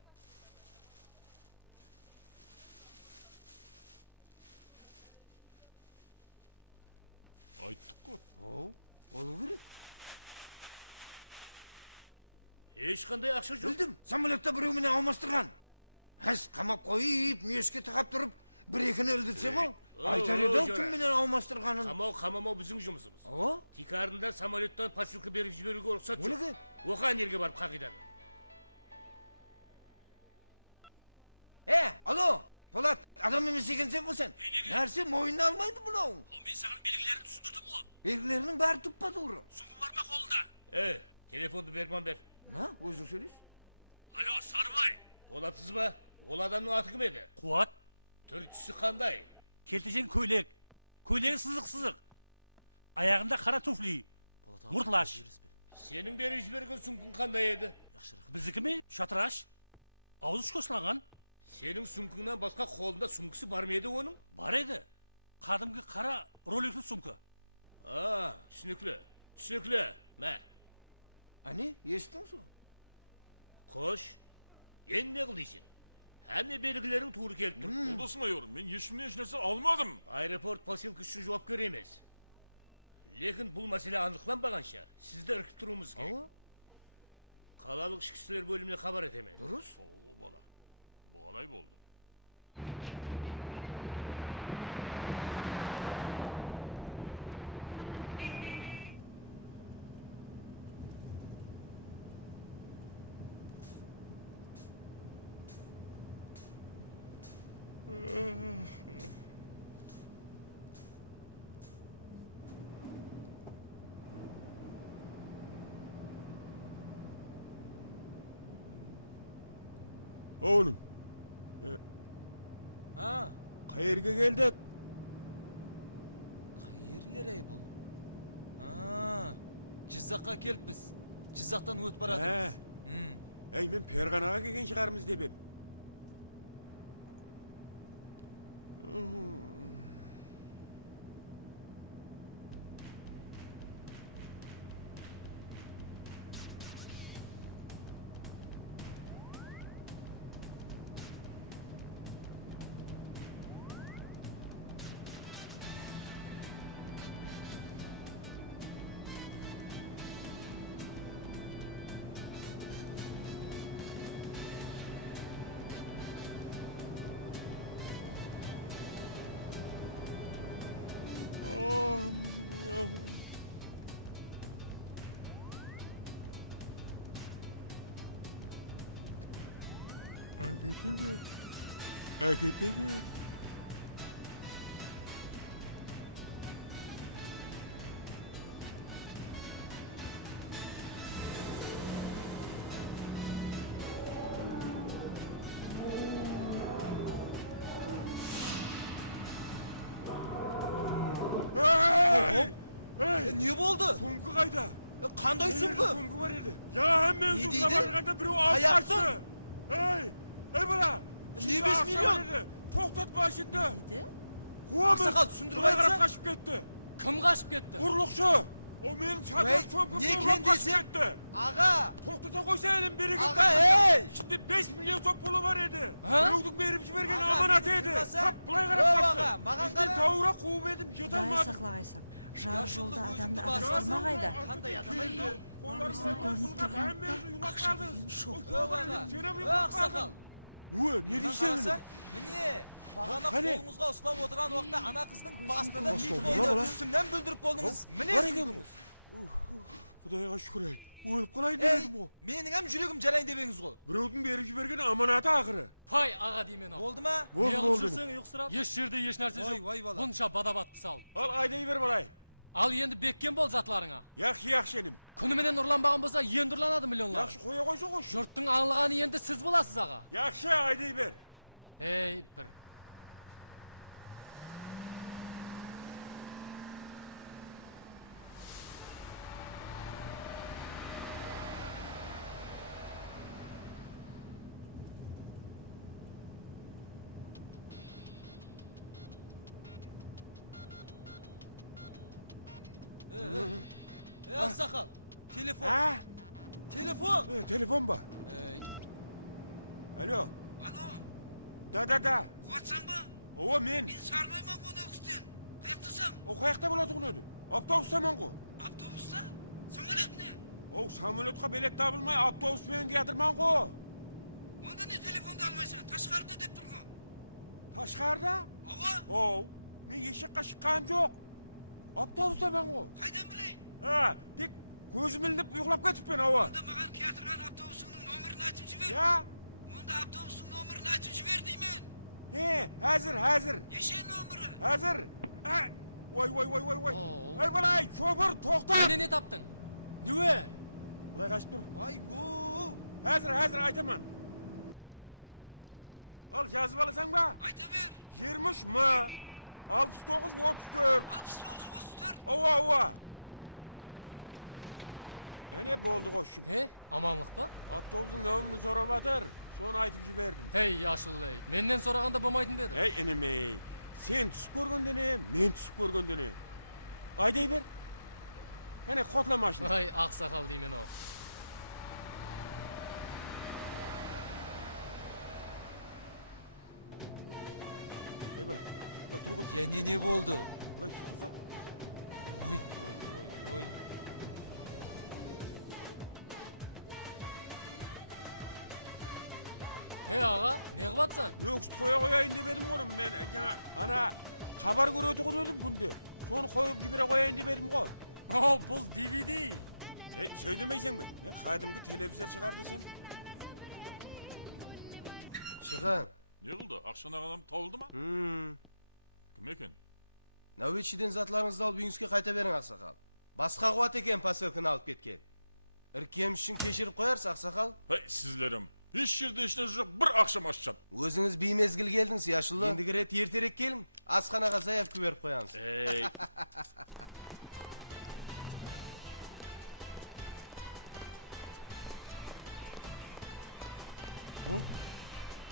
Ayttık ku. Olu kerak. Hech qanday ақша жоқ. Bildim. Samolyotda birov meni almashtirgan. Has qamab qo'yib, meshga tiqab turib, bir-ikini o'ldirsa bu. Aytar edi, kim meni almashtirganini. Qamamau bizning жұмысымыз. Tikarında samolyotdan посылка berib жіберуге рұқсат жоқ. O'liga? O'qan yerga borib qaqidani. Alo, Po'lat, adam emas ekansan bo'lsan. Narsa mo'yinni olmaydi buni. Men sana belgilerini tushuntirdim-ku. Belgilerinin bari tuppa-to'g'ri. Sumku borma qo'lida. Telefonni berman ber. Nima? O'zing so'raysan? Alo, Sarvay. Bo'lasizmi? Ol odamning oti kim edi? Quvvat. Turchisi qanday? Keltijen ko'ylek. Ko'ylagi siziq-siziq. Ayağında qara tufli. Murtlash. Sening berib jibirgan sumkun qanday edi? Yaxshiroq. Biznikimi? Shatrash. Og'zi shko'shlagan. Sening sumkundan boshqa qo'lida sumkisi bormi edi оның? Бар edi. Qadimgi qara rolikli sumka. Tushunukli. Tushunukli. Ma. Ani, eshitdingizmi? Qo'sh. Endi ne qilding? Hamma belgilerin to'g'ri kelib turibdi. Buldasın ayorum. Ben yeşimden hiç narsa almadım. Aeroport posilka uchun javobgar emas. Lekin bu masala aniqlanmagancha sizda irkib turimiz kerak. Qalalik ishki ishlar bo'limine xabar etaman. Durust. O bola. Bu olay bo'ldi. Oğlum. Qayerga keldik? Qayerlere bu? Jizzaxqa kelibmiz. Jizzaxdan o'tib boradimiz. Ey, men Ferg'anaga kelgan chiqarmiz deb edim. Akıtımı. Ne bo'ldi? Sumku qayda? Qanday sumku? Sumku var edi. Ya hemen sumku barganda biri olib qochdi. Ey bala. Ne 5 milyon? To'xtat başında. Neydi? Quvamiz. Aqsaqal tushuntirib qarab aytsa. qochib ketdi. Kim kaçıp gitti? Uruqçu. O mening çatlaş ço'pim. ne ekan desem? Ağa. To'xtata qo'ysaydim, beri git. Ağa, ey! Şimdi 5 milyon so'm puli bor edi. Ha? Birovning berib jibergan Ağa, omonat meni edi. turmasa? Qap bulay qarab Ağa, qopti. mаған Bizden qara. tavura quvib edim, Құдай jetolmadim. сақлағайсың. Жар жолда адамды адастырма қайда. Қандай адам еді? Өзіне көрініп тұрған ақша деген шоқ. Ақсақал. Ne дейсің? Міне, бағана Қане? қолыңызға ұстап отырған уақытта ана қыздың басына да Ұстап, тиіп бала, ойды бала. үстімнен бүлдіріп болдыңыз. Міне Бар екен сүрдіңіз. Құдайға шүкір ай. Өліп қалайын дедім ғой. Менің әм жүрегім жарайын дебеңіз ғой. Біреудің беріп жіберген аманаты ақыры. Pay ağa deymen o. Болды ма? Болды, Ne болды. жүрсең ұйқысырап? Еш жерде еш нәрсе Vay, жоқ. vay bala. Bunша бадабатты сал. Ал айдай бер балай. Ал енді беккен бол затларыңа. Яқшы енім. Күніменен ұрланбаған болса, енді ұрланады миллионлар. Яқшы қоя қойса қойшы. Жұрттың аңлығаны енді сіз боласыз аға. Яқшы айдай бер. Ей, бір. Ақсақал, телефон. Ha? Телефон. Telefon ba? Alo. Alo, Da. қуатсаң ба? Ова мен. Мен Сарбайман қонақстен. Қаяқтасың? О қаяқта болады құнады? Автобустаман ғой. Автобуста? Самолет не? О, самолетқа билет табылмай автобуспен келдірман ғой. Онда не телефонды алмайсың? Ташқарда деп тұр ғой. Ташқарда? Ава, О, мен ешекқа шыққаным жоқ. Автобустаман ғой. қайдан білейін? Ha, тек көзім ілініп ұйқылап кетіппен ава. Онда маған келтірген автобусыңның номерін айтып жібер. Ya? Онда автобустың номерін айтып жібер деймін. Hazır. Неше номері? Hazır. Vay. Oo. Ay balay, şoför toqta. Mene ne taptın? Nüve? Құдай қашып тұр. Vay go. Hazır айтаман. Al жазып аласаң ба? Айта бер. 23 mı? 69-34. 69-34. Ova. Ne болды qoşum? He? Amanlık ba? Avtobusun nömrünü sorab atır. Sonra aytып жібердім. Hey yaşıl ey. Menden sorağında bomaydın dedi. Ey eneme. Sen түсіп көргенде не, мен түсіп көргенде не. Айдай бер. Кәне қотла машина. Ay aksakal deymen o. Ай бала. Тұр көп. Және не болды? Былай тұрса. Ой. Hey ağa, ne kıvatsan? Öküst қоя қояйын деп едім ғой. Мен ана хабар көретін едім күнде. Соны қойып жібере қояйын деп едім ғой. O, бұл DVD. Сөйдемейсің бе? Мен қадімгі телевизор шығар десем. Шыған. Не қылды? Ақшан ағанам табылды ма? Кім екен? Нәуетшіден затларыңызды алып үйіңізге қайта берің, ақсақал. Басқа қуат екен поселкіні алып кеткен. Іркем үшін кешіріп қоярсыз, ақсақал? Сізлерім. Еш жерде ешне жоқ, бір ақшам ашчат. Өзіңіз беймезгіл келдіңіз, яшылы. Ендігі рет ертерек келің, асханаға заявка беріп қоямыз.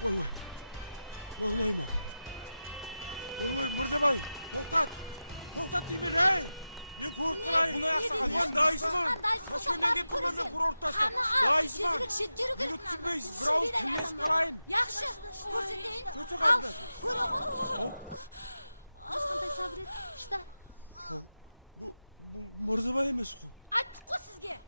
Ой. Маңнайым. Ой, Мырзабай, тоқтат деймін, ей! Мен көріп қалайын. Бұны ақсақал Бұған дайсыман. Ташкеннен кеп тұрман мен курорттасам. Дайсыман. Неге түсінбейсіз, бір ауыз тілесіп қалайын. Яқшы, көрсетейін. Сөйтсе Ал, қарындасым. көре ғой. Азғантай сабыр ет, шыда. Бұл Мырзабай емес қой. Айттық қой сізге.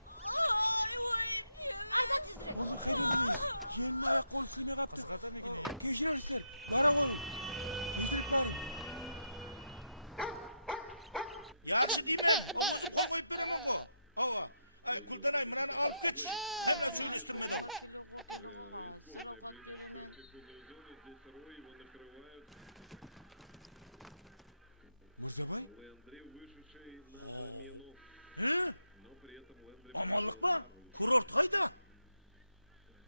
Айда тезірек. Оны қайдан білейін? Женің аяқ қолы сілмей қапты. Қызғата ма екен? Кешірерсіздер, бара қойын. Тезірек барың. Яқшы деймін. Өзім қол қойып беремін ғой. Ава. Күлданай, мынаны алып кетші. Hemen söylestirmedi o. Hazır avukat birinin. Мырзабай? Аманлық па? Курорт қайда?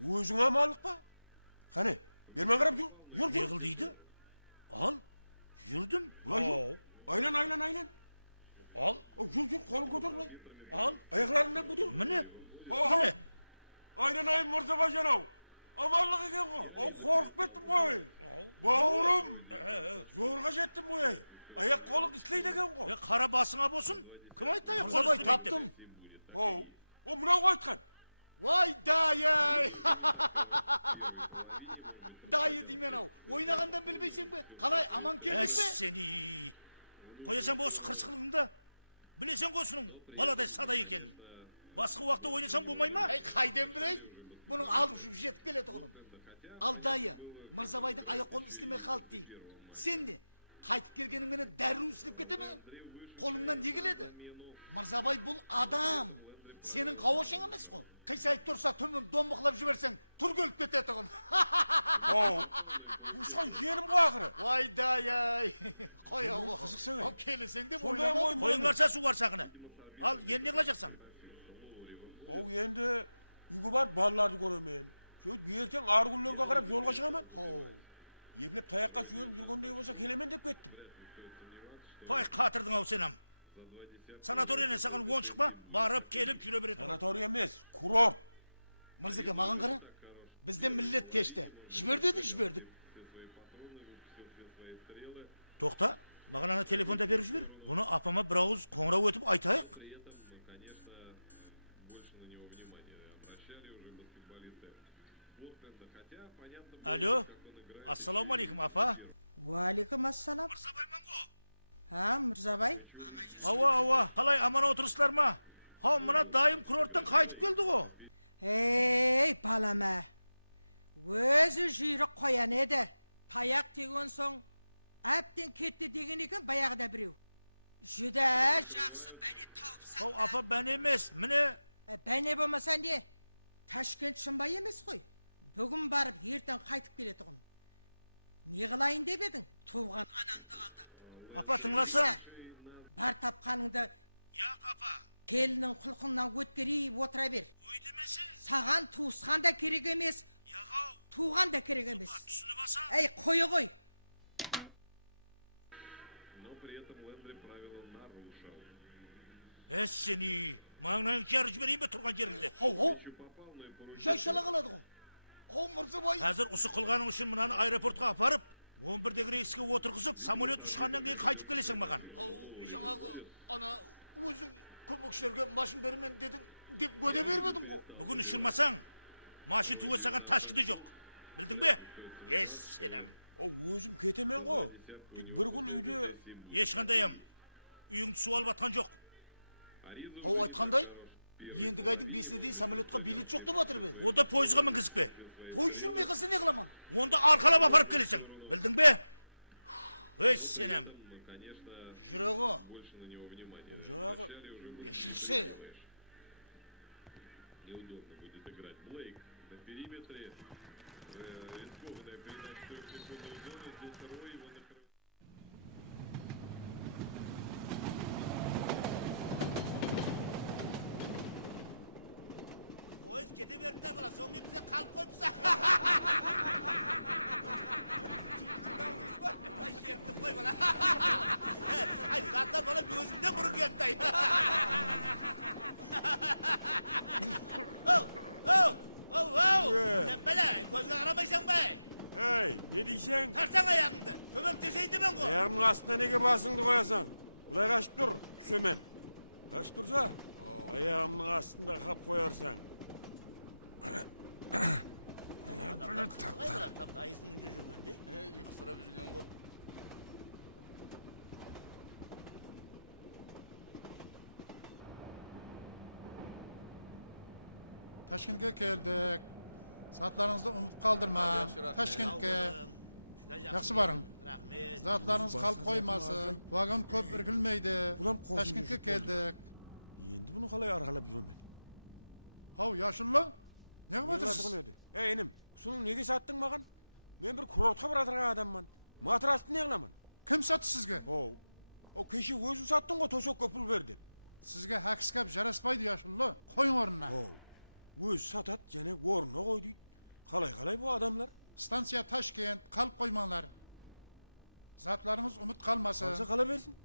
Өзің аманлық па? Қане, бермен қарап жүр. Не қылдейді? Ал, жүрдім. Бұлай жүр. Айлан. Ал. Жүр, қолын көтер бұлай. Ал. Аяқларыңнан бұтыр. Міне. Айлан Мырзабай жанау. Аманлық екен ғой. Қорқып кеттім ғой. Бауырым. Зорға жеттім ғой. Ayak kolun işleydi eken ko. Kara basına bolsun. Kim aytdı ayak kolu Мырзабай, istemeydi? таптым. O mına koytkan. Vay dayı. Dayı deymen ау. Ойнағандан білмейсің бе? Қалай аман келдік бе? Seni. Koyasan bu осы қырсықлығыңда. Білесен ғой осының баладай сада екенін. Басқа уақытта ойнасаң болмай ма? Қайдан білейін? Бұның алып жүріп жетіп келеді ғылым. Ал дайы, Мырзабайдың аяқ қолы істемей қалды дейік. Сен де қайтып келгеніңмен дәру істеп кете ме? Қолыңнан не келеді? Мырзабай бұл адам. Сенің қауашың емес қой. Қисайып тұрса түмін домбықлап жіберсең, тұр көліп кетеді ғын. Ұсқан жерім ғой ақыры. Вай дайы. Қой ау. Қызықсың Ал келесең де ойламадың. Қойыңларса су бар сақыны. Ал, енді не қылажақсың? Енді үйге барып балаларды көремен. Сөйт ертең ары күндерге қарап жолға шығаман. Еплеп таяққа сүйеніп жүргендей болса келемен деп кеттім. Пай қатырдың ау сенам. Санаторияне саған 10 шықпа, барып келіп жүре береді. Санатория емес, курорт. Мырзеке, маған қара. Бізден миллет кешті. Жібердік. Тоқта, маған ана телефонда беріп жібер. Бұны апама бір ауыз қоңырау өтіп айтайық. Алло, ассаламу алейкум, апа. Уалейкум ассалам. Мырзабай? Ауа, қалай аман отырсыздар ма? Мына дайым курорттан қайтып келді ғой. Балама. Өзі жүйрік қоян еді. Таяқ теген соң, әптен кетті деген екен баяғыда біреу. Жүдә жақсы бәне тауыпсан. Апа, бәне емес, міне. Бәне болмаса не? Ташкент шынбай емес қой. Бүгін барып, ертең қайтып келеді ғын. Не қылайын деп едің? Туған анаңды алдап. Апа, тыңласа. Бар тапқаныңды. Яқ, апа. Келінің құлқыннан өткерейіп отыра бер. Ой демесі. Саған туысқан да керек емес. Яғау. Туған да керек емес. Апа, түсініп аса. Қойы ғой. Сені, маңнан жарып жіберейін бе тұрған жеріңде? Жайшала қалады ғой. Мырзабай. Қазір ұсы қылғаның үшін мынаны аэропортқа апарып, 11-дегі рейске отырғызып, самолет ұшқаннан кейін қайтып келесің маған. Жаңағы, ана, өзің көмекшілерге машин бермен дедің, деп көде бермедің ғой. Бүгін ұшырмасаң, машин туы саған ташкіді жоқ. Білдің бе? Сенем. Өзім кетемен ғой. Тек бір күн үйде... Ешқандайым. Үйіңді су алып атқан жоқ. Айтқандай? Ендігі айдың 5-іне дейін самолетқа билет жоқ деп атыр бе? Онда пойызға мінгізіп бе? Пойыз жүрмей қалса не қыламан? Онда арқалап апарып келесің. Білдің бе? Сенем. Жүре ғой. Жаңағы... Жүрсе. Kete verdiler bana, sonra bize kalp koypsa. Ay yettim koy bana. Ay zaten bana gözümde buruk yetti. Ne böyle, gözüne aramaysan be. Ne diysen? Tarsan ayağında, tömem teseydi ben koy. Ayağımın astına nege basыңды koyasan? Bulay kaçıp dur, sömen. Kaçıp dursa, ayağımın astında kap koyarsan. Böyle tap dayısının önce жүргенде. Ұйқысырап жүрген ғой. Ташкентке келдік. Затlarınızды ұмыт қалдырма. Ташкентке. Жақсы барың. Затlarınız қалып қоймасын. Вагон көп іркілмейді. Ташкентке келдік. Енді бұны қалай арқалап жүрмін? Yaşıllı. Ne yapıyorsun? Enim, şunu nege sattın mağan? Men bir kurortqa baradırgan adamman. Matrasты ne qılaman? Kim sattı sizge? O keşi özü sattın go tosokka pul berdi. Sizge hakskap jaraspaydı yaşıllı. Koyun ornuna. Öz satat jane ornuna koy deydi. Qalay bu adamlar? Stansiya Taşkent, kalp koymanlar. Zatlarınız umut kalmasın. Kalsa kala versin.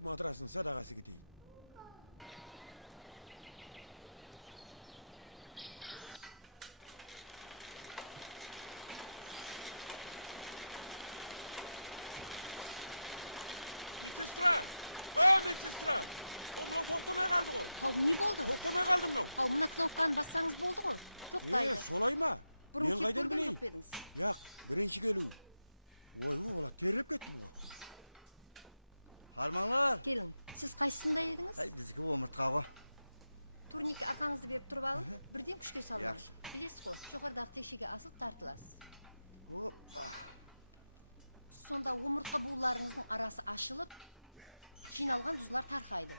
Matrasın sadaqası gideyim. қалды ғой. Хау, не болды? Тоқтамай қалдым мынау. Хау, мына кнопканы бассаңыз болды ғой. Тоқтайды. Солай ма? Бұрын Мен кеп қайдан көрген білейін? жоқ па едіңіз? Яқ, бірінші келу. Ой, ола, терлеп кеттім ғой. Арманлар. Келін, сіз қайсысында едіңіз? Біздікі омыртқа ғой. Турник арқаңызды беріп тұрып алып, бірден күшке салыңыз. Яқшы. Білесіз ғой, жоғарыдағы текшеге асылып тартыласыз. Опа. Сонда омыртқа буыларыңыздың арасы ашылып, жиналған тұзлар тарқайды.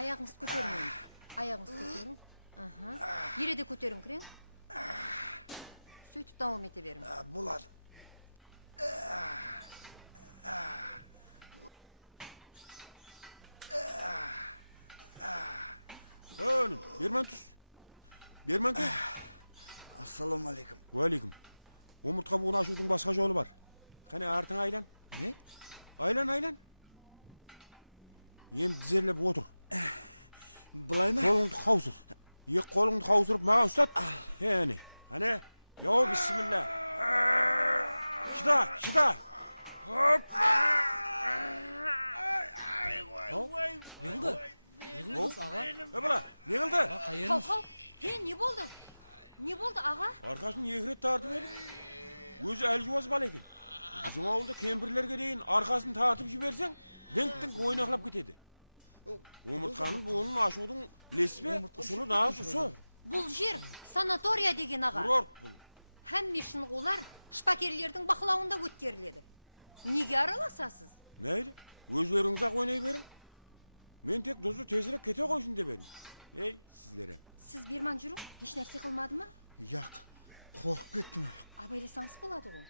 Аяғыңызды көтермейін. Аяғыңызды көтерің. Ереде көтерің кірен. Сөйтіп дауам ете берің. Болады. Önüm, Berman түс. Берман кел. Ассаламалейкум. Уалейкум. Омыртқа буын ашудың басқа жолы бар. Қане артың айлан. Не? Айлан. Енді тізерлеп отыр. Бұлай ма? Қолыңды қаусыр. Екі қолыңды қаусырып маған ұстат. Әне. Ане. Яу, бисмилла. Шыда. Хоп. Неғылдыңыз, аға? Бара, неғылды? Хау, не болды? Не болды, аға? Арқасын екі рет тартып еді. Өзі әлі жуаз бала екен. Bizim ауылда кемпірлерге дейін арқасын тартып жіберсең, венттің ойнақлап кетеді. Омыртқаның буынын ашудың білесіз бе? Ұсылы нағыз ұсы. Бұл жер санатория деген аға. Курорт бұл. Һәммешін олар шпакерлердің бақылауында өткеріледі. Неге араласасыз? Мәйлі, өзлеріңіз-ақ ойнай берің. Мен тек дұзы тезірек кете қойсын деп едім. Ей, сіздері. Сіз Берман жүрің, еш нәрсе қылмады ма? Яқ, қорқып кеттім. Абайласаңыз болады ғой.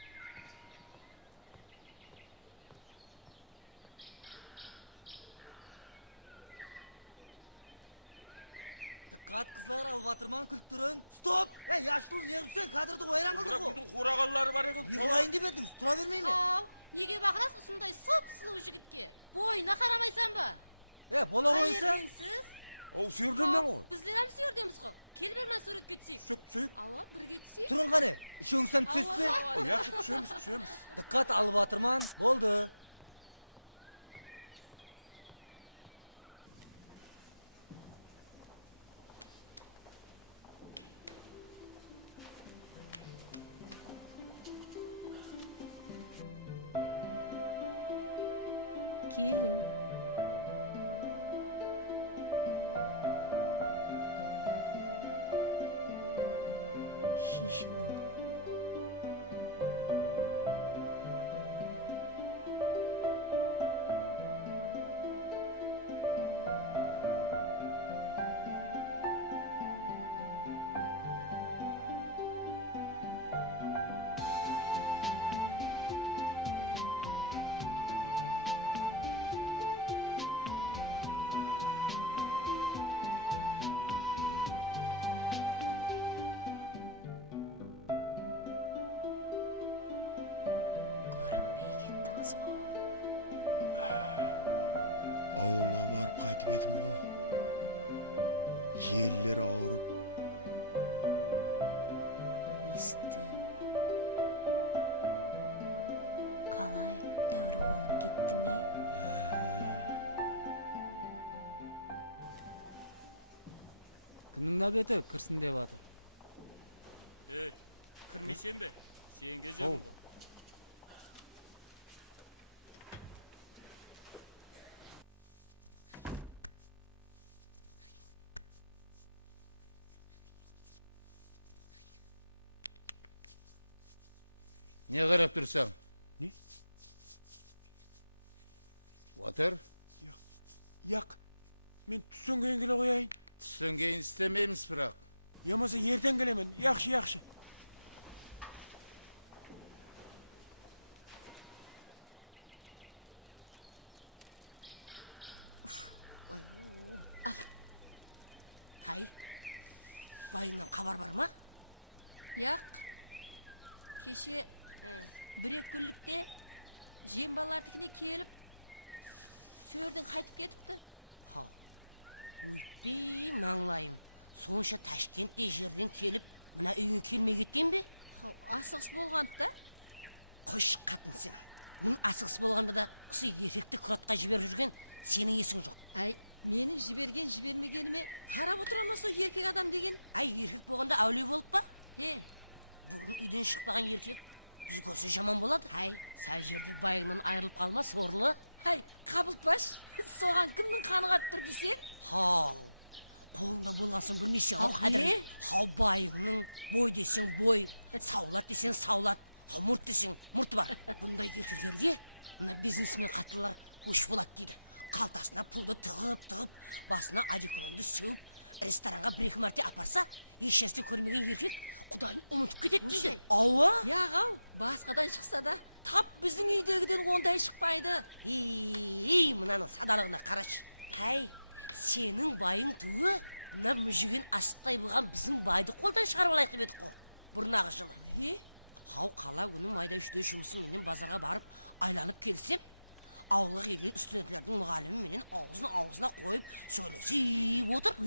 Diqqat kızlar, Albatırman kültürün. Stop! Yaşlı neğilsen kadırdı oyran kıldık o. Бұлдың қурағалары бар екен. Yığılayın деп едіңіз, тұра бермей ме? Ау, неге бақырасыз осындай сұп-сұлу жігітке? Бойына қарамайсан ба? Бола қойса? Қайерденсіз? Ол сүйірденмен ғой. Біздер әлі сүйірдеміз ғой. Кел Берман суретке түсейік. Түсейік. Ава, бірге түсейік. Тұрын қане, үшіңсен түсесіз бе? Яқшы түсеміз. Diqqat Albatırman, болды. Келін. Шешіндің. Ауылға барып қайтып едім ғой. Желілер ауырып. Естім. Қалай дәурі болып кетті ме? Кімнің нәбеті кірсін деп атыр. Кірмейсен бе? Сен кеземін ғой. Не қарап тұрсаң? Не? Отыр. Яқ, мен түстен кейін келе қояйын. Түстен кейін істемейміз бірақ. Ямаса ертең келемен, яқшы. Хай, байыңнан хабар бар ма? Яқ, кеше бір-ек күндікте жем балардікіне келіп, сөрдің қайтып кетіпті. Хау, өйтпей маңлайым. Сонша Ташкентте жерден келіп, мына үйіңе келмей кеткен бе? Хау, асығыс болғанды да? Қойшы қатын сен. Мұн асығыс болғанда да ұсы еректі құратқа жіберіп жүрген сенің есің жоқ. Әй, менің жібергеніме қарап отырама сол еркек адам деген. Әй, еркек болғанда әулие болып па? Бүгін үйден шықпаған еркек біз көрсе жаман болады. Әй, сәл жерде байыңнан айырылып қалма, сорлы. Әй, қабылтпаш, соған кімнің қаны қатып тұр десең? Хау, қолыңда болған соң білмейсің, ау қадірін. Хау, байыңның, бой десең бой, саулат десең саулат, хау, мұрт десең мұрты бар. Бұндай еркектерге мына бизнесмен қатылар өш болады дейді. Қалтасына пұлды тығып, басына одеколонды сеуіп, ресторанға бір-екі мәрте апарса, ешнәрсе көрмеген еркек құдайын ұмытып кетеді дейді. Ауа? Яғау, басқадан шықса да, тап біздің үйдегіден ондай шықпайды. Ей, мынаның садалығына қарашы. Әй, сенің байың туы, мына мүжіген асықтай болған біздің байды қолдан шығарып алайық деп едік қой. Бұрнағы жылы. Хау, қала күні майда үште жұмысын менен базарға барып, айланып келсем, ауылға келген студенттердің мұғалімі менен аузына қойып сөйлесіп отыр.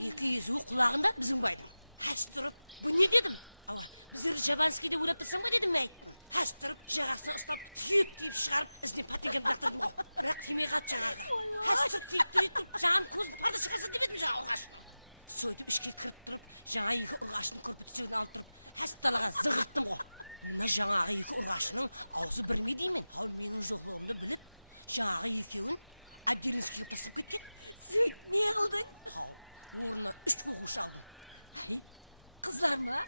Екі езуі құлағында біздің байдың. Әс тұрып, бұл не дедім? Ауа, біздер Жабанскийде ойлап тұрсам ба дедім мәйттім. Әс тұрып, жағасынан ұстап, түйіп шығарып, ізіне патенген лақтырдым ғой. Бірақ тимей қат жаңағы. Әс тұрып, түйіп, жаңан көзін парды шығарса деп едім жаңа ұрғаш. Сөйтіп ішке кіріп тұрып, жаңа екі ұрғашының көрпі түсегін алып тұрып, әс далаға зығырттым ғой. Мына жаңағы екі ұрғашының аузы бірме деймін. Ал менің жоқлығымды біліп, жаңағы екеуін Отделинскийге тастап кеткен. Сөйт, не қылдың? Хау, орнына 3 оқушы алдым. Әй, қызлар ма?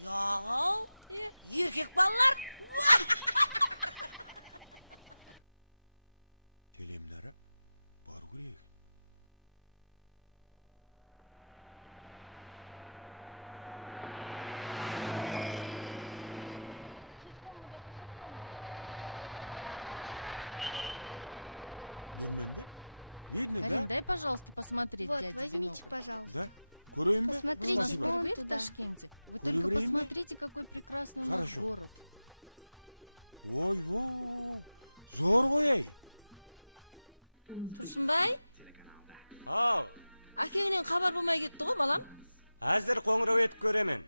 Яғау, еркек балалар. Телемлері бар көрейік. Дурмен бе? Видно, да? Карин, дай, пожалуйста, посмотреть Вот, дяде возьмите, бинокль. пожалуйста. Да? Көрейін бе? Посмотрите, Спасибо. вон Впервые в туда. Ташкенте. Вы Курю только время? посмотрите, какой прекрасный у нас Хорошо. город. Ой, зор ғой ей. Тұрсынбай? Ау, Әкеңнен хабар болмай кетті ғой, балам? әзір қоңырау етіп көремін.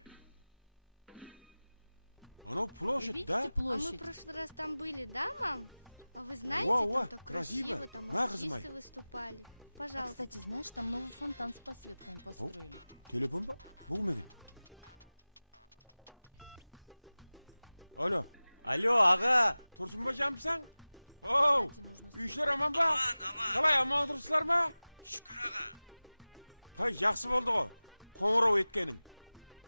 Анау площадь, Видите да? А мы в площадь? прошлый раз там были, да, мам? А вы знаете, Во, там так красиво. красиво, там На, кызым артисты ай. выступали. А, Пожалуйста. кстати, знаешь, там новый фонтан с подсветками построили. Телефон ба? Бүгін Алло. Алло, аға. Тұрсын ба жампысаң? Оу, үйшілер аман ба? Қалай, аман тұрсылар ма? Шүкір аға. Пай, жақсы болды ғой. Қоңырау еткенің.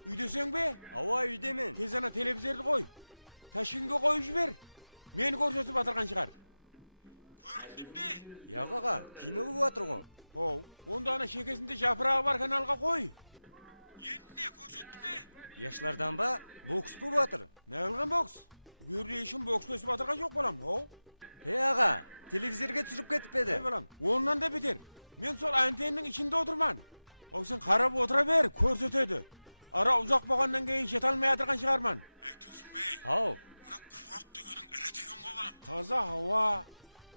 Үйдесең бе? Ауа, үйдемен. Тез ана телевизорды қой. Ташкентке қойып жібер. Мені көрсетіп батырған шығар. Көріндің бе? Яғаға, кино болып атыр ғой. Оу, онда ана шекесінде жапырағы бар каналға қой. Енді не, көрсетті бе? Яшылардан ба, бокс болып атыр. Не қылған бокс? Бөрде ешін бокслесіп батырған жоқ балам, оу. Аға, телевизорға түсіріп кетіп еді. Балам, онынан да бетер. Мен сол антеннің ішінде отырман. Оу, сен қарап отыра бер, көрсетеді. Ара ұзақ болғаннан кейін жете алмай атырған шығарман. Тұрсынбай. Ау. Мына құрақ дегенің ірі деген ғой балам. Таза ауа,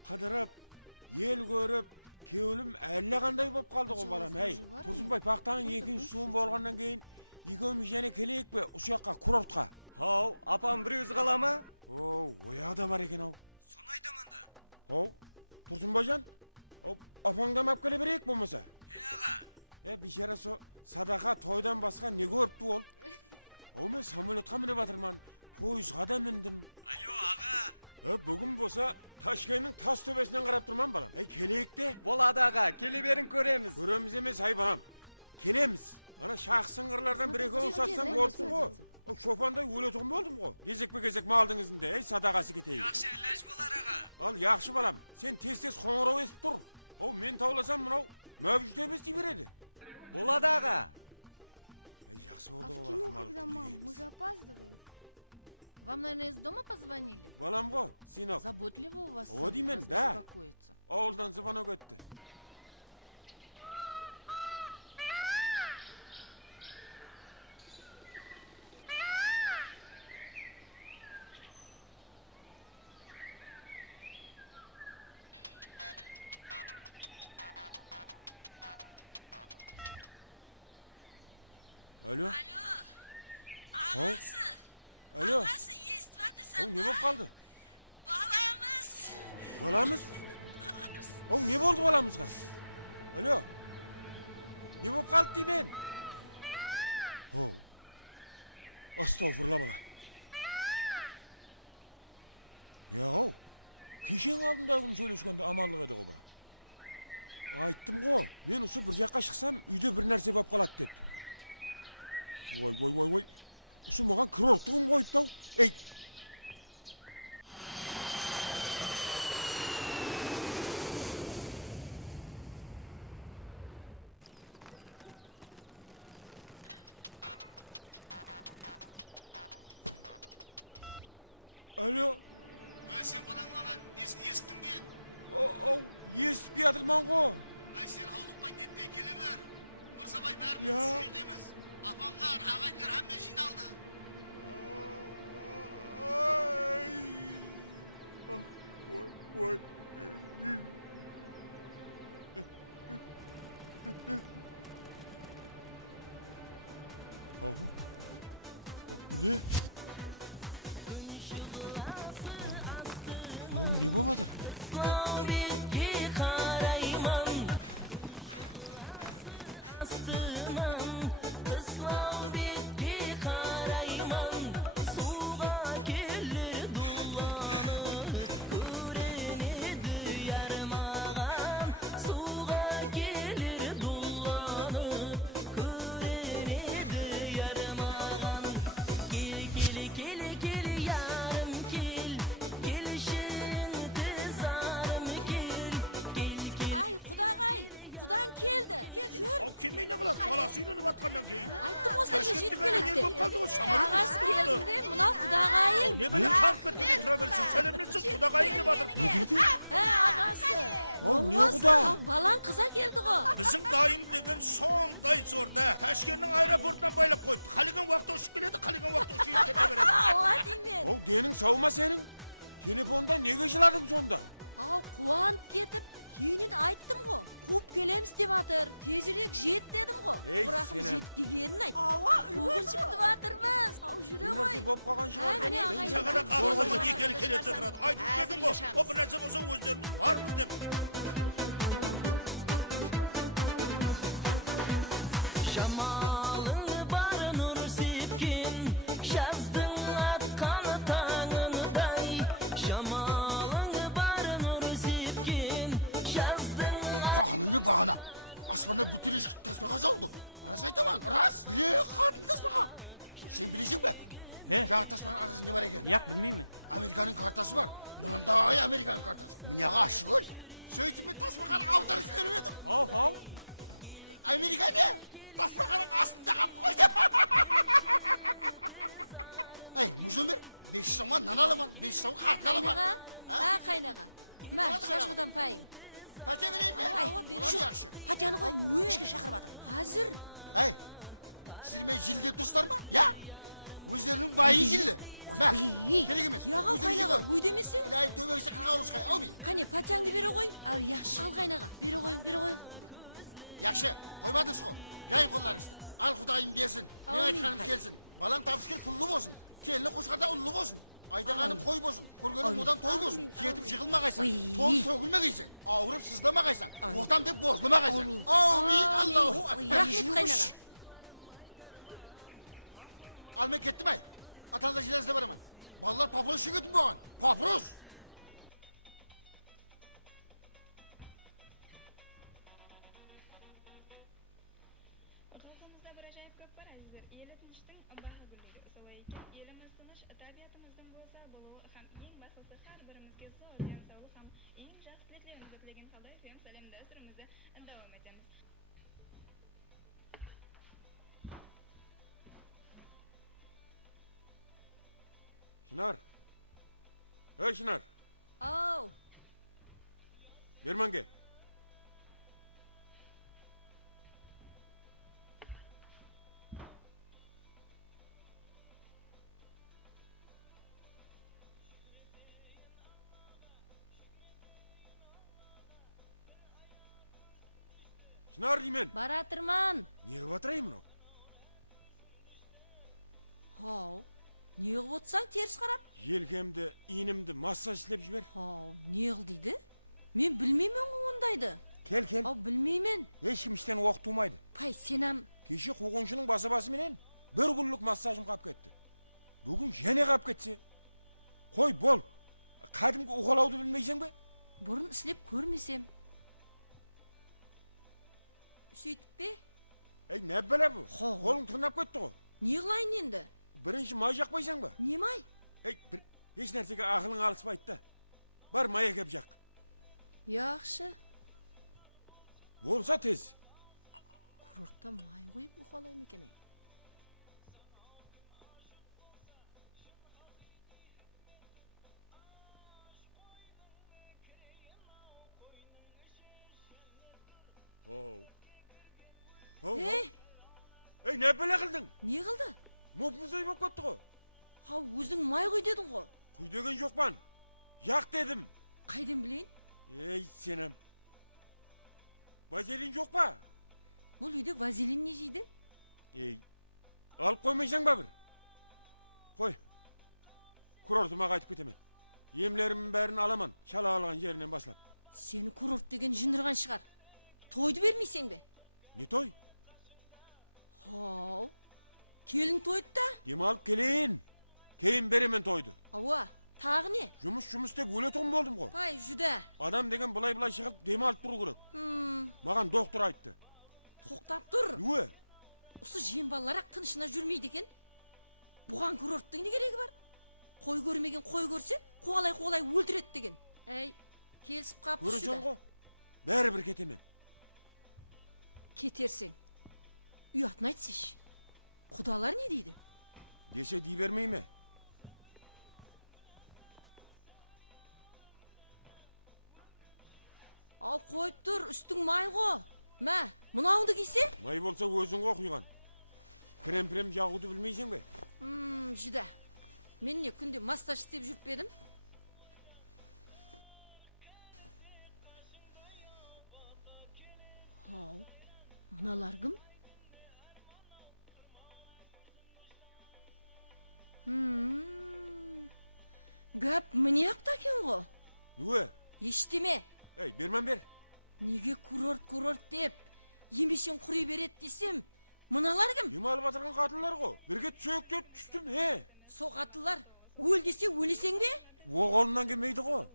қыдырып, ел көріп, кеуілім әлі қандай боп қалды ғой балам. Тұрсынбай, пақтағын екінші суын болғаннан кейін екеуміз және келейік бе ұшаққа, курортқа. Ау, апам бір өзі қала ма? Оу, ояғы да бар екен ау. Соны айтамын да. Оу, Тұрсынбайжан, апаңдам ап келе берейік болмаса. Аға. Бишара со садақа тойдан басқа не көріпті ол? Оу, мен самолетқа мініп батырман, пойызға да міндім. Алло, аға. Бүгін болса Ташкеннің тас төбесінен қарап тұрман балам. Келейік те? Болады аға, келе берін көреміз. Көреміз емес, балам. Келеміз. Ана шақсын қырлардан бір екеуін сатсаң болсын ғой. Шопандай өлетіғым болдым ғой. Кезек малдың ізінде, садағасы кетейік. Яқшы әләш болар аға. Ал, яқшы балам, сен тез қоңырау есіп тұр. Мен тауласам мынау мәбіш төбес дей береді. Болады аға. Жақсы А болды в ғой. кино когда, мам? Мы же опаздываем. Вам, наверное, из дома позвонили? Балам ғой, синок. Заботливо у вас О, сын деймін, вас да. беспокоится. Ауылдан звонок өтті. Алло. Ағасы. Алло. Ағасы, естіп атырсың ба? Не болып қалды? Баламыз. Баламыз? Оу, не болды баламызға? Алло. Не болып қалды деймен? Оу. Астауфырла бала. Оу. Кешен алдындағын сөйлескенде аманлық еді ғой бірақ. Айттым ғой, мен осы бір жаққа шықсам, үйде бір нәрсе болып қалады деп. Ой. Осы маған кірортығым қойды ау. Ей! Алло. Сен балаңның анан несін естің бе? Оу, естіп жатырман ғой. Сен аулықпай нетпей келе бер. Мырзабай Я. бәріміз осы жердеміз. Апамдар, ағайдылар әмме жиналды. Ой. Оу. Bu ne? Oğlum ne babadır? О, келмей не қылады? Баласы үйленіп атқаннан кейін. Айттым ғой сізге жетіп келеді деп. Ағасы келді, мынау құдағайым. О, не бәлем қалып кеткенде тұра берсін. Сәлемдесін, құдағайым деп жатыр. Ne dedi? Ағасы. О, не құда? Балаң қыза келді ғой. Біздің дайым деген сондай зорда. Ташкеннің аэропортынан байлап қойды. Қалеген уақытта ұшып келеді, қалеген уақытта ұшып кете береді. Оға деймен. Оу, денің сау ма сенің? Телефонда неге жыладың сонда? Ау, қуанып кетіп, кейінен айттым ғой. Қуып келеміз деп атыр. Тезірек жет дедім ғой. Ей, Бірақым сенің. жетіп келгенін айт. Қуғын шықтып атырмыз. Ау, жүре Bir ғой. нәрсе болып қалған шығар. Міне, ағайын. Сағана қағылымын екелі келеді тұрады. Айтып келдің ғой, о бір нәрсе болса өздеріміз бармыз деп. Şamalı bar nur sepkin Şazdın atkanı tağınday Şamalı bar nur sepkin Şazdın Бағана не бағана? Аспанда бүтін ешкі таспаға жауды. Рас айтаман, рас. Біле қатын таспаға. Сен білесің бе? Жаңа таспаның арасында не бар екен? Яқ, білмеймін. Американың картасы бар. Мынандай Американың картасы. Мінеға ашы көл. Сөйтіп мен таспақаны аударып жіберіп едім. Ау. Америка не? Таспақаның астында қап қойды. Ай, мұзым бер. 5 сомға нан аламан, 5 сом қатын аламан. Қайнаға? Қайнаға. Мә, шашмыдан пайың. Пәте берейін бе? Олар яқшы. Пәтені қой, ішке шақырып атыр. Қазір. Ай, сіздермен жілді достар ма? Я? Өздерінің байы жілді. Мә, керек емес. Яғал қайнаға, өйдемесі? Лайым төбеңісі қырға олысқай, аумин. Қане, пәтеңді бере қой. Ал, яқшы. Ал қайнаға. Бере қойың. Яқшы, қоймадыңыз ғой. Жайын қолдарыңызды. Ал құдайым берсін, мен айтқаным келсін. Балаң табыскер пұллы болсын. Келіні қошқарда ұллы болсын. Айдағаным қой болсын. Көргенім одан той болсын. Жетіп жығылмағайсың. Тол төгілмегейсің. Ауырып сыздамағайсың. Боқтам деп бозылмағайсың. Аумин, Аллаху акбар. Рахмет қайнаға. Ал мен кеттім ай. Аталда железде бараман. Балалар папрос шегетін болған. Папрос. Орталығымызда бір ажайып көп бар әзіздер. Елі тыныштың бағы гүлдейді. Солай екен, еліміз тыныш, табиғатымыздың болса болуы һәм ең бастысы һәр бірімізге зор денсаулық һәм ең жақсы тілектерімізді тілеген қалай FM сәлем дәстүрімізді давам етеміз. Şınar. Hey Şınar. Ау. Берман кел. Şınar деймен. Баратырман. Не батырай мынау? Ау. Не қылып отырсаң теріс қарап? Елкемді, иінімді массаж істеп жібер. Ау, не қыл дейді? Мен білмеймін ғой оны. қандайды? Кел. Ау, білмеймен. Ешкім іштен оқытылмайды. Пай, сенем. Кеше қуғыншының басы менен бір күнлік массажым қап кетті. Бүгін және қап кетсе. Қой, бол. Қадімгі уқалауды білмейсің бе? Бұрын іслеп көрмесем. Сөйтіп бе? Не біле бұл? Қолың тырнап кетті ғой. Не қылайын енді? Бірінші май жақпайсың ба? Не май? Еш нәрсеге ақылың алыспайды да. Бар май әкеп жақ. Яқшы. Болса тез. Курортта май қойып ұқалайым екен. Не біле қылдың? Не қылды? Мұп-мұзай боп кетті ғой. Өзің май құй дедің ғой. Құй деген жоқпан. Жақ дедім. Қайдан білейін? Сенем. Вазелин жоқ па? Бұл үйде вазелин не жейді? Алып қоймайсың ба бір? Қой. Курортыма қайтып кетемен. Емлерімнің бәрін аламан, шала алған жерінен басылап. Сені курорт деген жындырған шығар. Тойды бермейсің бе? Не той? Келін тойды да? Демалып келейін. Кейін беремен тойды. Ауа, тағы не? Жұмыс деп өлетім болдым ғой. Пай, жүдә. Адам деген бұлай шығып демалып тұру керек. Маған доктор айтты. Тоқтап тұр. Өе? Осы жем баларақ тынышына жүрмейді екен. Бұған курорттың не керегі бар? Қой көрмеген қой көрсе, қуалай өлтіреді деген. Келісіп қапты жүдә. Көресің ғой? Бәрі бір кетемен. Кетерсің. Ұятын айтсеш. Құдалар не дейді? Десе дей бермей ме? Ал қойып тұр, үстің май ғо. Мә, мұнауыңды кейсе? Май болса өзің ғой құйған. Крем жағуды білмейсің бе? Жүдә. Мен не күнде массаж істеп жүріп едім? Мұналар кім? Гәп міне ақта кен ғо? Өе? Ештеме. Бермем бер. Неге курорт деп, емешен құрай берет десем, мұналар кім? Емалып атырған қатылар ғо. Бірге түсөктеп түстім, Со қатылар, өл десе өлесең бе? Оғылынан келмейді ғо.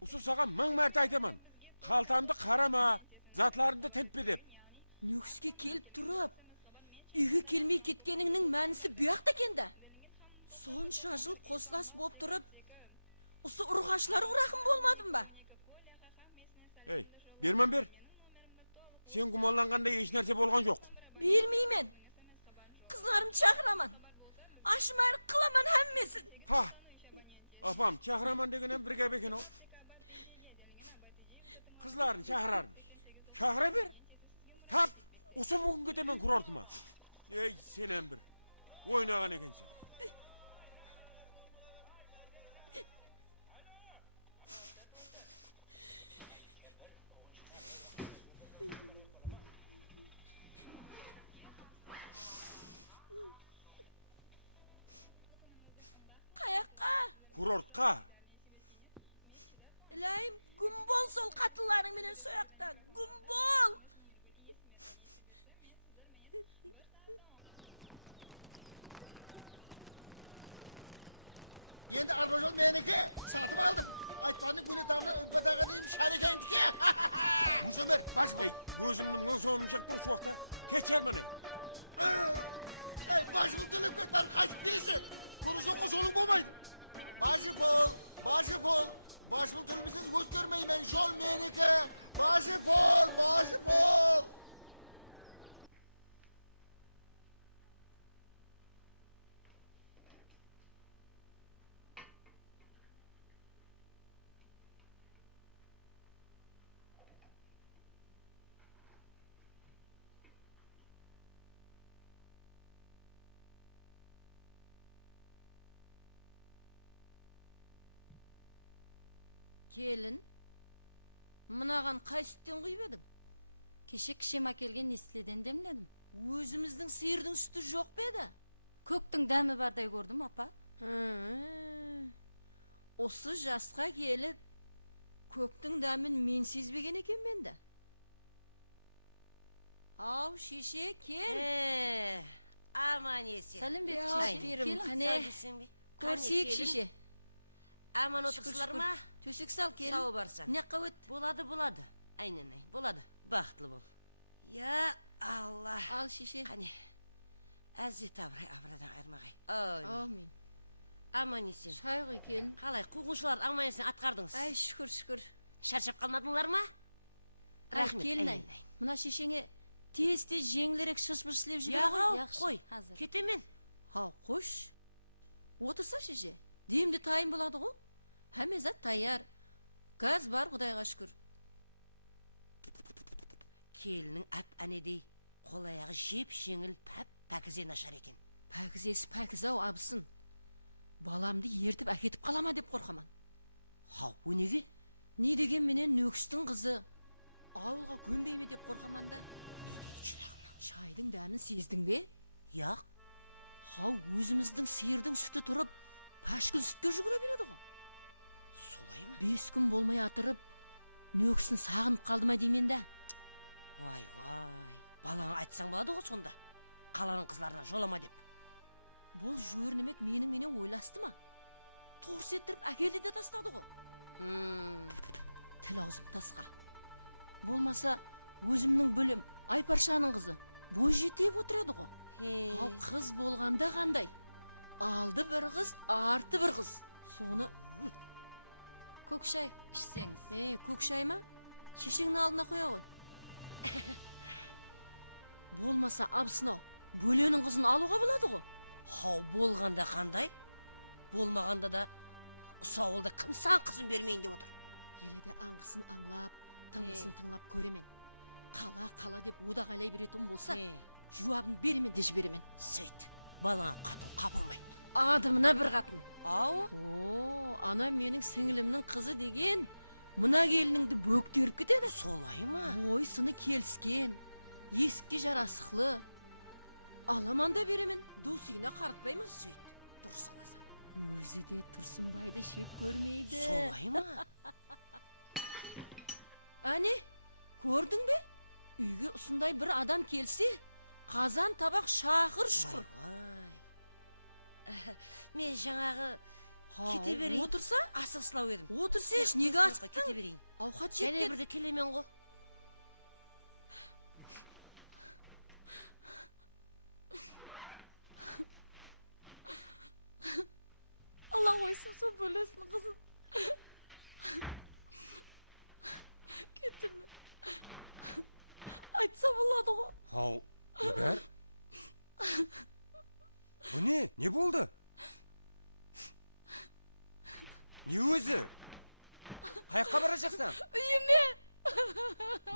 Осы саған мың мәрті айтаман. Қалтамды қарама, затларымды тентпе деп. Нөкіске келіп тұрып, үйге келмей кеткеніңнің мәнісі бұяқты екенді. Сонша жыл қослас боп тұрып, осы ұрғашылар ұрақым болмадым ба? Бермем бер. Сен құмаланғанда еш нәрсе болған жоқ. Бермеймен. Қызларым чақыраман. Ашымайыр қыламан әммесін. Апам, чақыраман дегенен бір кәп екен о. Қызларын чақырарын. Чақыра бер. Тап, осы бүгін кетемен курортыма. Сенен бір. Ойнаған екенсің. Қаяққа? Курортқа. Илайым, күн бол сол қатыларың менен сояқта. Күн бол. Енді арбажол менікі, сатып алдым. Айтпанның күні тамына үппатаға дейім шарекендіке. Мұсымыр, баш бұл. Өзімнің мұң соғым шық бұл суақта. Кетшер мәне. Баш бұл түліп кет, бар қайсып келесі. Көрісен қосолың болмайды. Башы пол. Баш бұл түлімісіз өз көрмеймен, жол менікі. Башы пол. Келін, мұнаған қай сүттен құйып едің? Кеше кішем әкелген естіледен демледім. Өзіміздің сиырдың сүті жоқ бе еді? Көктің дәмі бардай көрдім, апа. Осы жасқа келіп, көктің дәмін мен сезбеген екен мен де. Ау, шеше, кел. Аман есен. Сәлем бет, шеше. Кел, қане. Көрсейік, шеше. Аман отырсылар ма? Төсек сал, кел. Сау барсан. Не қауыт? Болады. Айненай, болады. Бақытлы бол. Я Алла. Ал, шеше. Қане. Әзет абырадан айырмағай. Амин. Аман есен. Шай ғой кел. Қалай, қуғыншылар аман есен атқардыңыз? Ай, шүкір. Шаршап қалмадыңлар ма? Рахмет. Келін, мына шешеңе тез-тез жеңілерек шыш-быш сілеп жүрген Яғау, қой, кетемен. Қош. Отырса шеше, демді тайын болады ғой. Әме зат таяр. Газ бар, Құдайға шүкір. Келінің әнедей, қол аяғы жеп жеңіл пәкізе нашар екен. Пәкізесі пәкізау абысын. Баламды ертіп әкетіп қалама деп қорқаман. О неге? Не деген менен нөкістің қызы ауылға көнбейме деп қорқаман да. Шайдың дәмін сездің бе? Яқ. Өзіміздің сиырдың сүті тұрып, пәшкіл сүтке жүгіре береді ғой. Солай ма? 5 күн болмай атырып, нөксін сағынып қалды ма деймен да. Вай, балаңа айтсаң болады ғой сонда. Қаланың қызларына жолама деп. Бұл жөрнімек менің ойласты ма? Торс еттіріп әкелді де тастады ғой. Тіл аузым тасқа. Болмаса, өзімнің бөлім Айпаршаның қызы бой жетеп отырады ғой. Қыз болғанда қандай? Алды бір қыз, арты бір қыз. Соны... Көк шай ішсеңіз. Көк шай ма? Шешеңнің алдына қоя ғой. Болмаса, абысынау, бөленің қызын алуға болады ғой. Болғанда қандай? Болмағанда да ұсауылда кім сан қызын бермейін деп отыр. Еледе аңғысын аңлап, тыңғысын тыңлап көремен. Қала деп одағалай беретін болса, жуабын беремен де жіберемен. Сөйт, балаңа қатын қапылмайды. Адымына бір қатын. Ау? Ана менің сіңілімнің қызы деген, мына келініңді бөктеріп кетеді. Солай ма? Бой сыны келіскен, есікке жарасықлы. Аламанда беремен, досына қартпаймыз. Сөйт, дұрыс қыласың. Өзі де Тұрсынбайды шеп көрмейді. Солай ма? Әне, көрдің бе? Үйге ұсындай бір адам келсе, қазан табақ шақыр шұқыр. Мен жаңағы кете берейін. Отырса? Асықсылау едім. Отырса еш, неге асықтың? Кете берейін. Ауқат жеп Және бірді келемен ғо. Алла қойсын, сол бөлесінің қызын. Кеттім мен. Айтса болады ғой. Егер? Бұ не? Не болды? Не өзі? Қаяққа бара жақсан? Үйіме.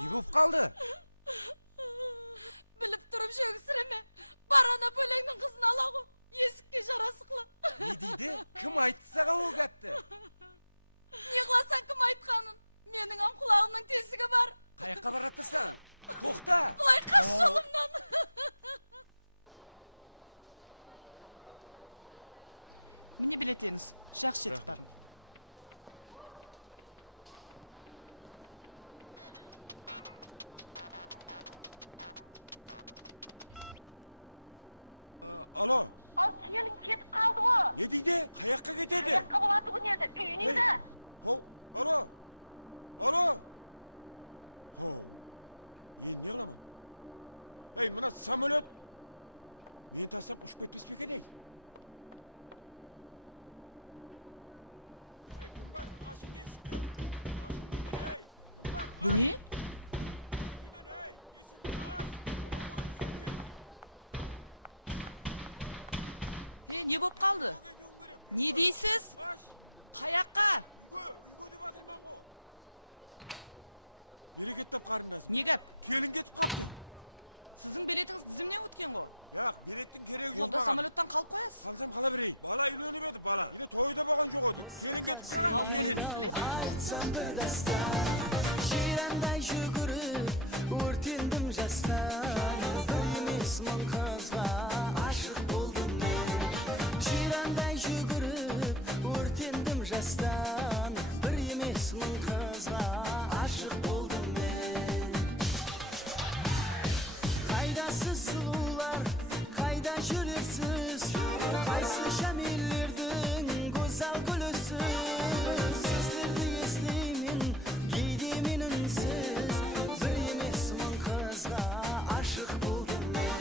Не болып қалды? Біліп тұрып жөксіреме. Барана бөлеңнің қызын ала ғой. Есікке жарасықлы. Не дейді? Кім айтты саған ол кәпті? Не қыласан кім айтқанын? Менің ам құлағымның тесігі бар. Қаяққа бараттырсан? Тоқта! Бұлай қаш жолымнан. Міне билеттеріңіз, жақсы жетіп барың. Alo. Келін кетіп қалды ғой. Не дейді? Қаяққа кетеді? Қаяққа болады ғой неді? Үйіне де. Ало. Енді не қыламын? Мына самолет мен тастап ұшып кетпес пе екен? Бұ не? Не боп қалды? Не дейсіз? Қаяққа? Үйге деп адырман ғой. Берекеттіп қарындасым. Не кәп? Келін кетіп қапты. Сіздің билетіңіз тізімнен өткен ғой. Яқ, билеттің керегі жоқ маған. Онда самолеттан қалып қоясыз. Қалсам қала берейін. Бала үйленіп еді, бала. Енді тойда болған жоқ еді. Келін кетіп қалған, келін. Айтсам бір дастан, жирандай жүгіріп, өртендім жастан. Емес мың қызға ашық болдым мен. Жирандай жүгіріп, өртендім жастан. Бір емес мың қызға Kaydasız sulular, kayda жүрерсіз, қайсы шәмелердің көзал гүлісіз. Сіздерді естеймін, кейде мен үнсіз, бір емес мың қызға ашық болдым мен.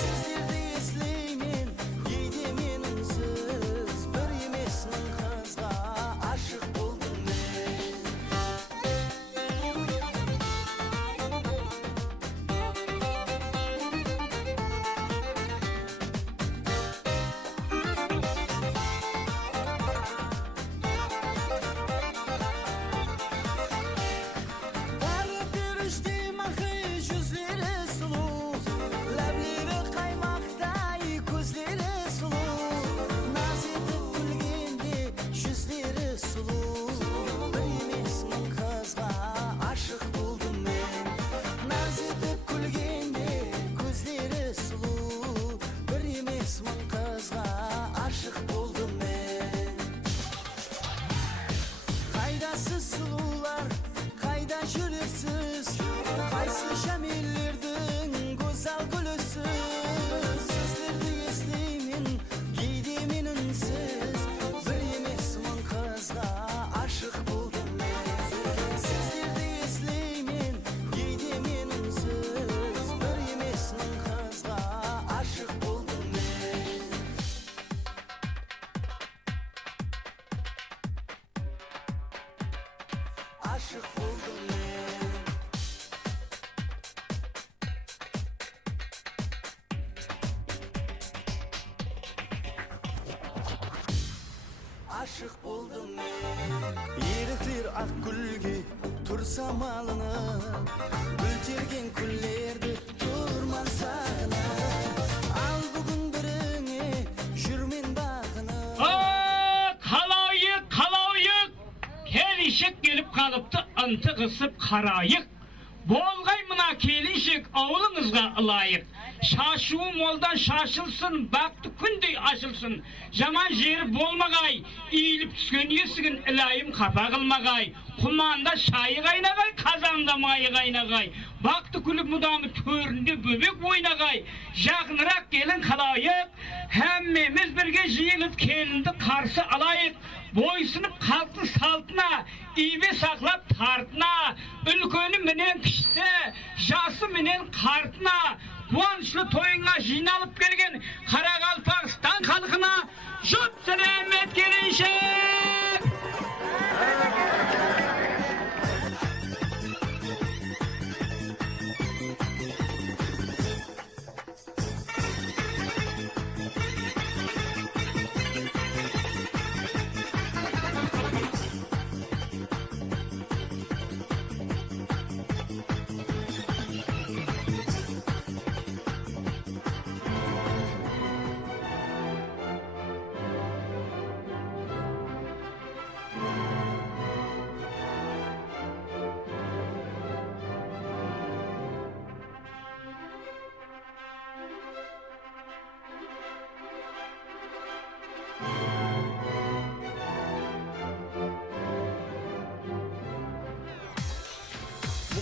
Сіздерді естеймін, кейде мен үнсіз, бір емес мың қызға ашық болдым мен. Бәрі періште махи, жүздері сұлу, ләблері қаймақтай, көздері сұлу. Наз етіп күлгенде жүздері сұлу, бір емес мың қызға ашық болдым мен. Наз етіп күлгенде көздері сұлу, бір емес мың қызға ашық болдым мен. Қайдасыз сұлулар, қайда жүрерсіз, қайсы шәмелердің көзал гүлісіз. Сіздерді естеймін, кейде мен үнсіз, бір емес мың қызға ашық болдым мен. Сіздерді естеймін, кейде мен үнсіз, бір емес мың қызға ашық болдым мен. Ашық болдым мен. Ашық болдым мен. Еріктер ақ гүлге тұрса малынып, өлтерген күллерді тұрмасаны. Ал бүгін біріңе жүрмен бағынып. Қалайық, келіншек келіп қалыпты, ынты қысып қарайық. Болғай мына келіншек ауылыңызға ылайық. Шашуы молдан шашылсын, бақты күндей ашылсын. Жаман жері болмағай, иіліп түскен есігін ілайым қапа қылмағай. Құманда шайы қайнағай, қазанда майы қайнағай. Бақты күліп мұдамы төрінде бөбек ойнағай. Жақынырақ келін қалайық, әммеміз бірге жиылып келінді қарсы алайық. Бойсынып қалсын салтына, ибе сақлап тартына. Үлкені менен кішісі, жасы менен қартына. Қуанышлы тойыңа жиналып келген Қарақалпақстан халқына жұт сәлемет келіншек!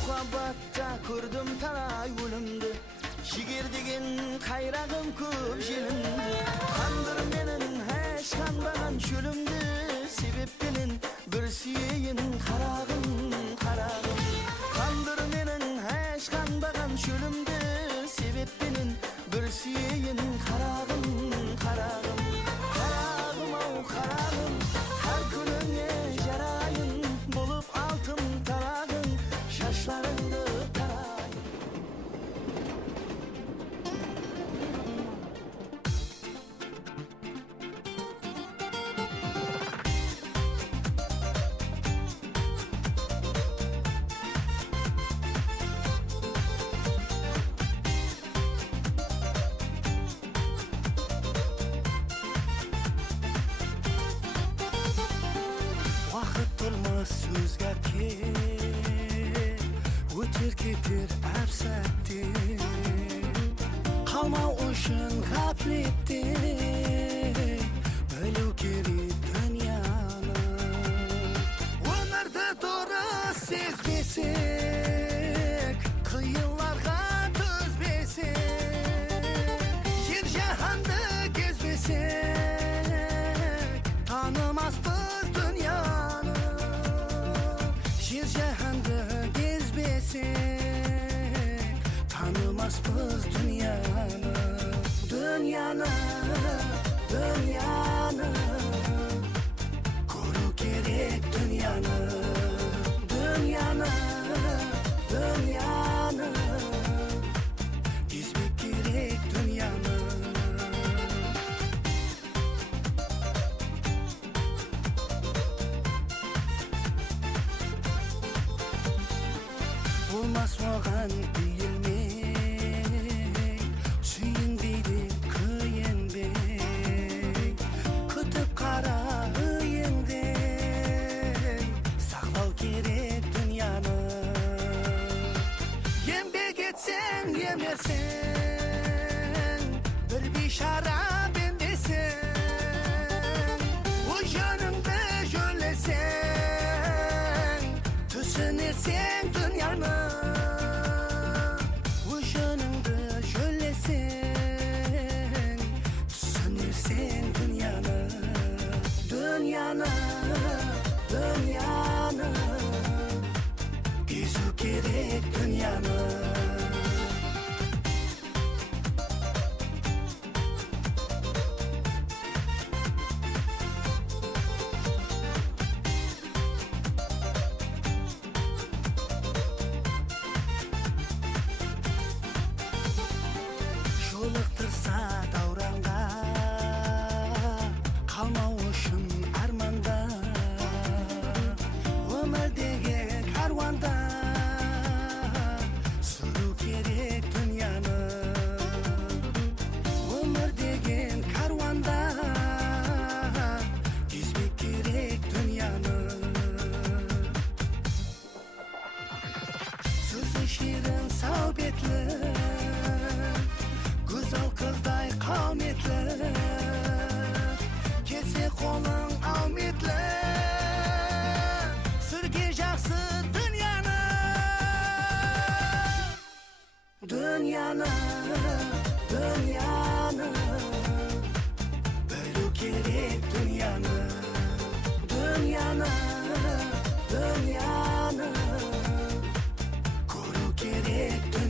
Muhabbatta ko'rdim talay o'limdi, shiger degan qayrag'im ko'p jelindi. Qandir menin hech qanbagan cho'limdi, sebep bilin bir suyin qarag'im. Qandir menin hech qanbagan cho'limdi, sebep bilin bir suyin qarag'im. Qarag'im o qarag'im, har kuningga jarayın bo'lib altın tarag'im. Şaşlarını tarayın. Vaqt turmas o'zgargan, o'tar ketar absatdi. Qalma o'shan g'aflatda, bilib kerak dunyoni. Umrda to'g'ri sezmasak, qiyinlarga to'zmasak. Kurmaspız dünyаны, dünyаны, dünyаны. Koru gerek dünyаны, dünyаны, dünyаны. Gezmek gerek dünyаны. Olmaz mаған дейілмей, сүйінбейді күйінбей, күтіп қара үйіңде, сақлау керек дүнияны. Еңбек етсең, емерсең, бір бейшара бенбесең, өз жөніңді жөлесең, түсінесең дүнияны. Өз жөніңді жөлесең, түсінесең дүнияны. Дүнияны, дүнияны, кезу керек дүнияны. Жолықтырса дауранға, қалмау үшін арманда. Өмір деген каруанда, сүру керек дүнияны. Өмір деген каруанда, кезбек керек дүнияны. Сөзі шерін сау бетлі, güzel kızday kavmetli, kese kolun avmetli. Sürge жақсы dünyanı, dünyanı, dünyanı. Bölü gerek dünyanı, dünyanı, dünyanı. Koru gerek dünyanı.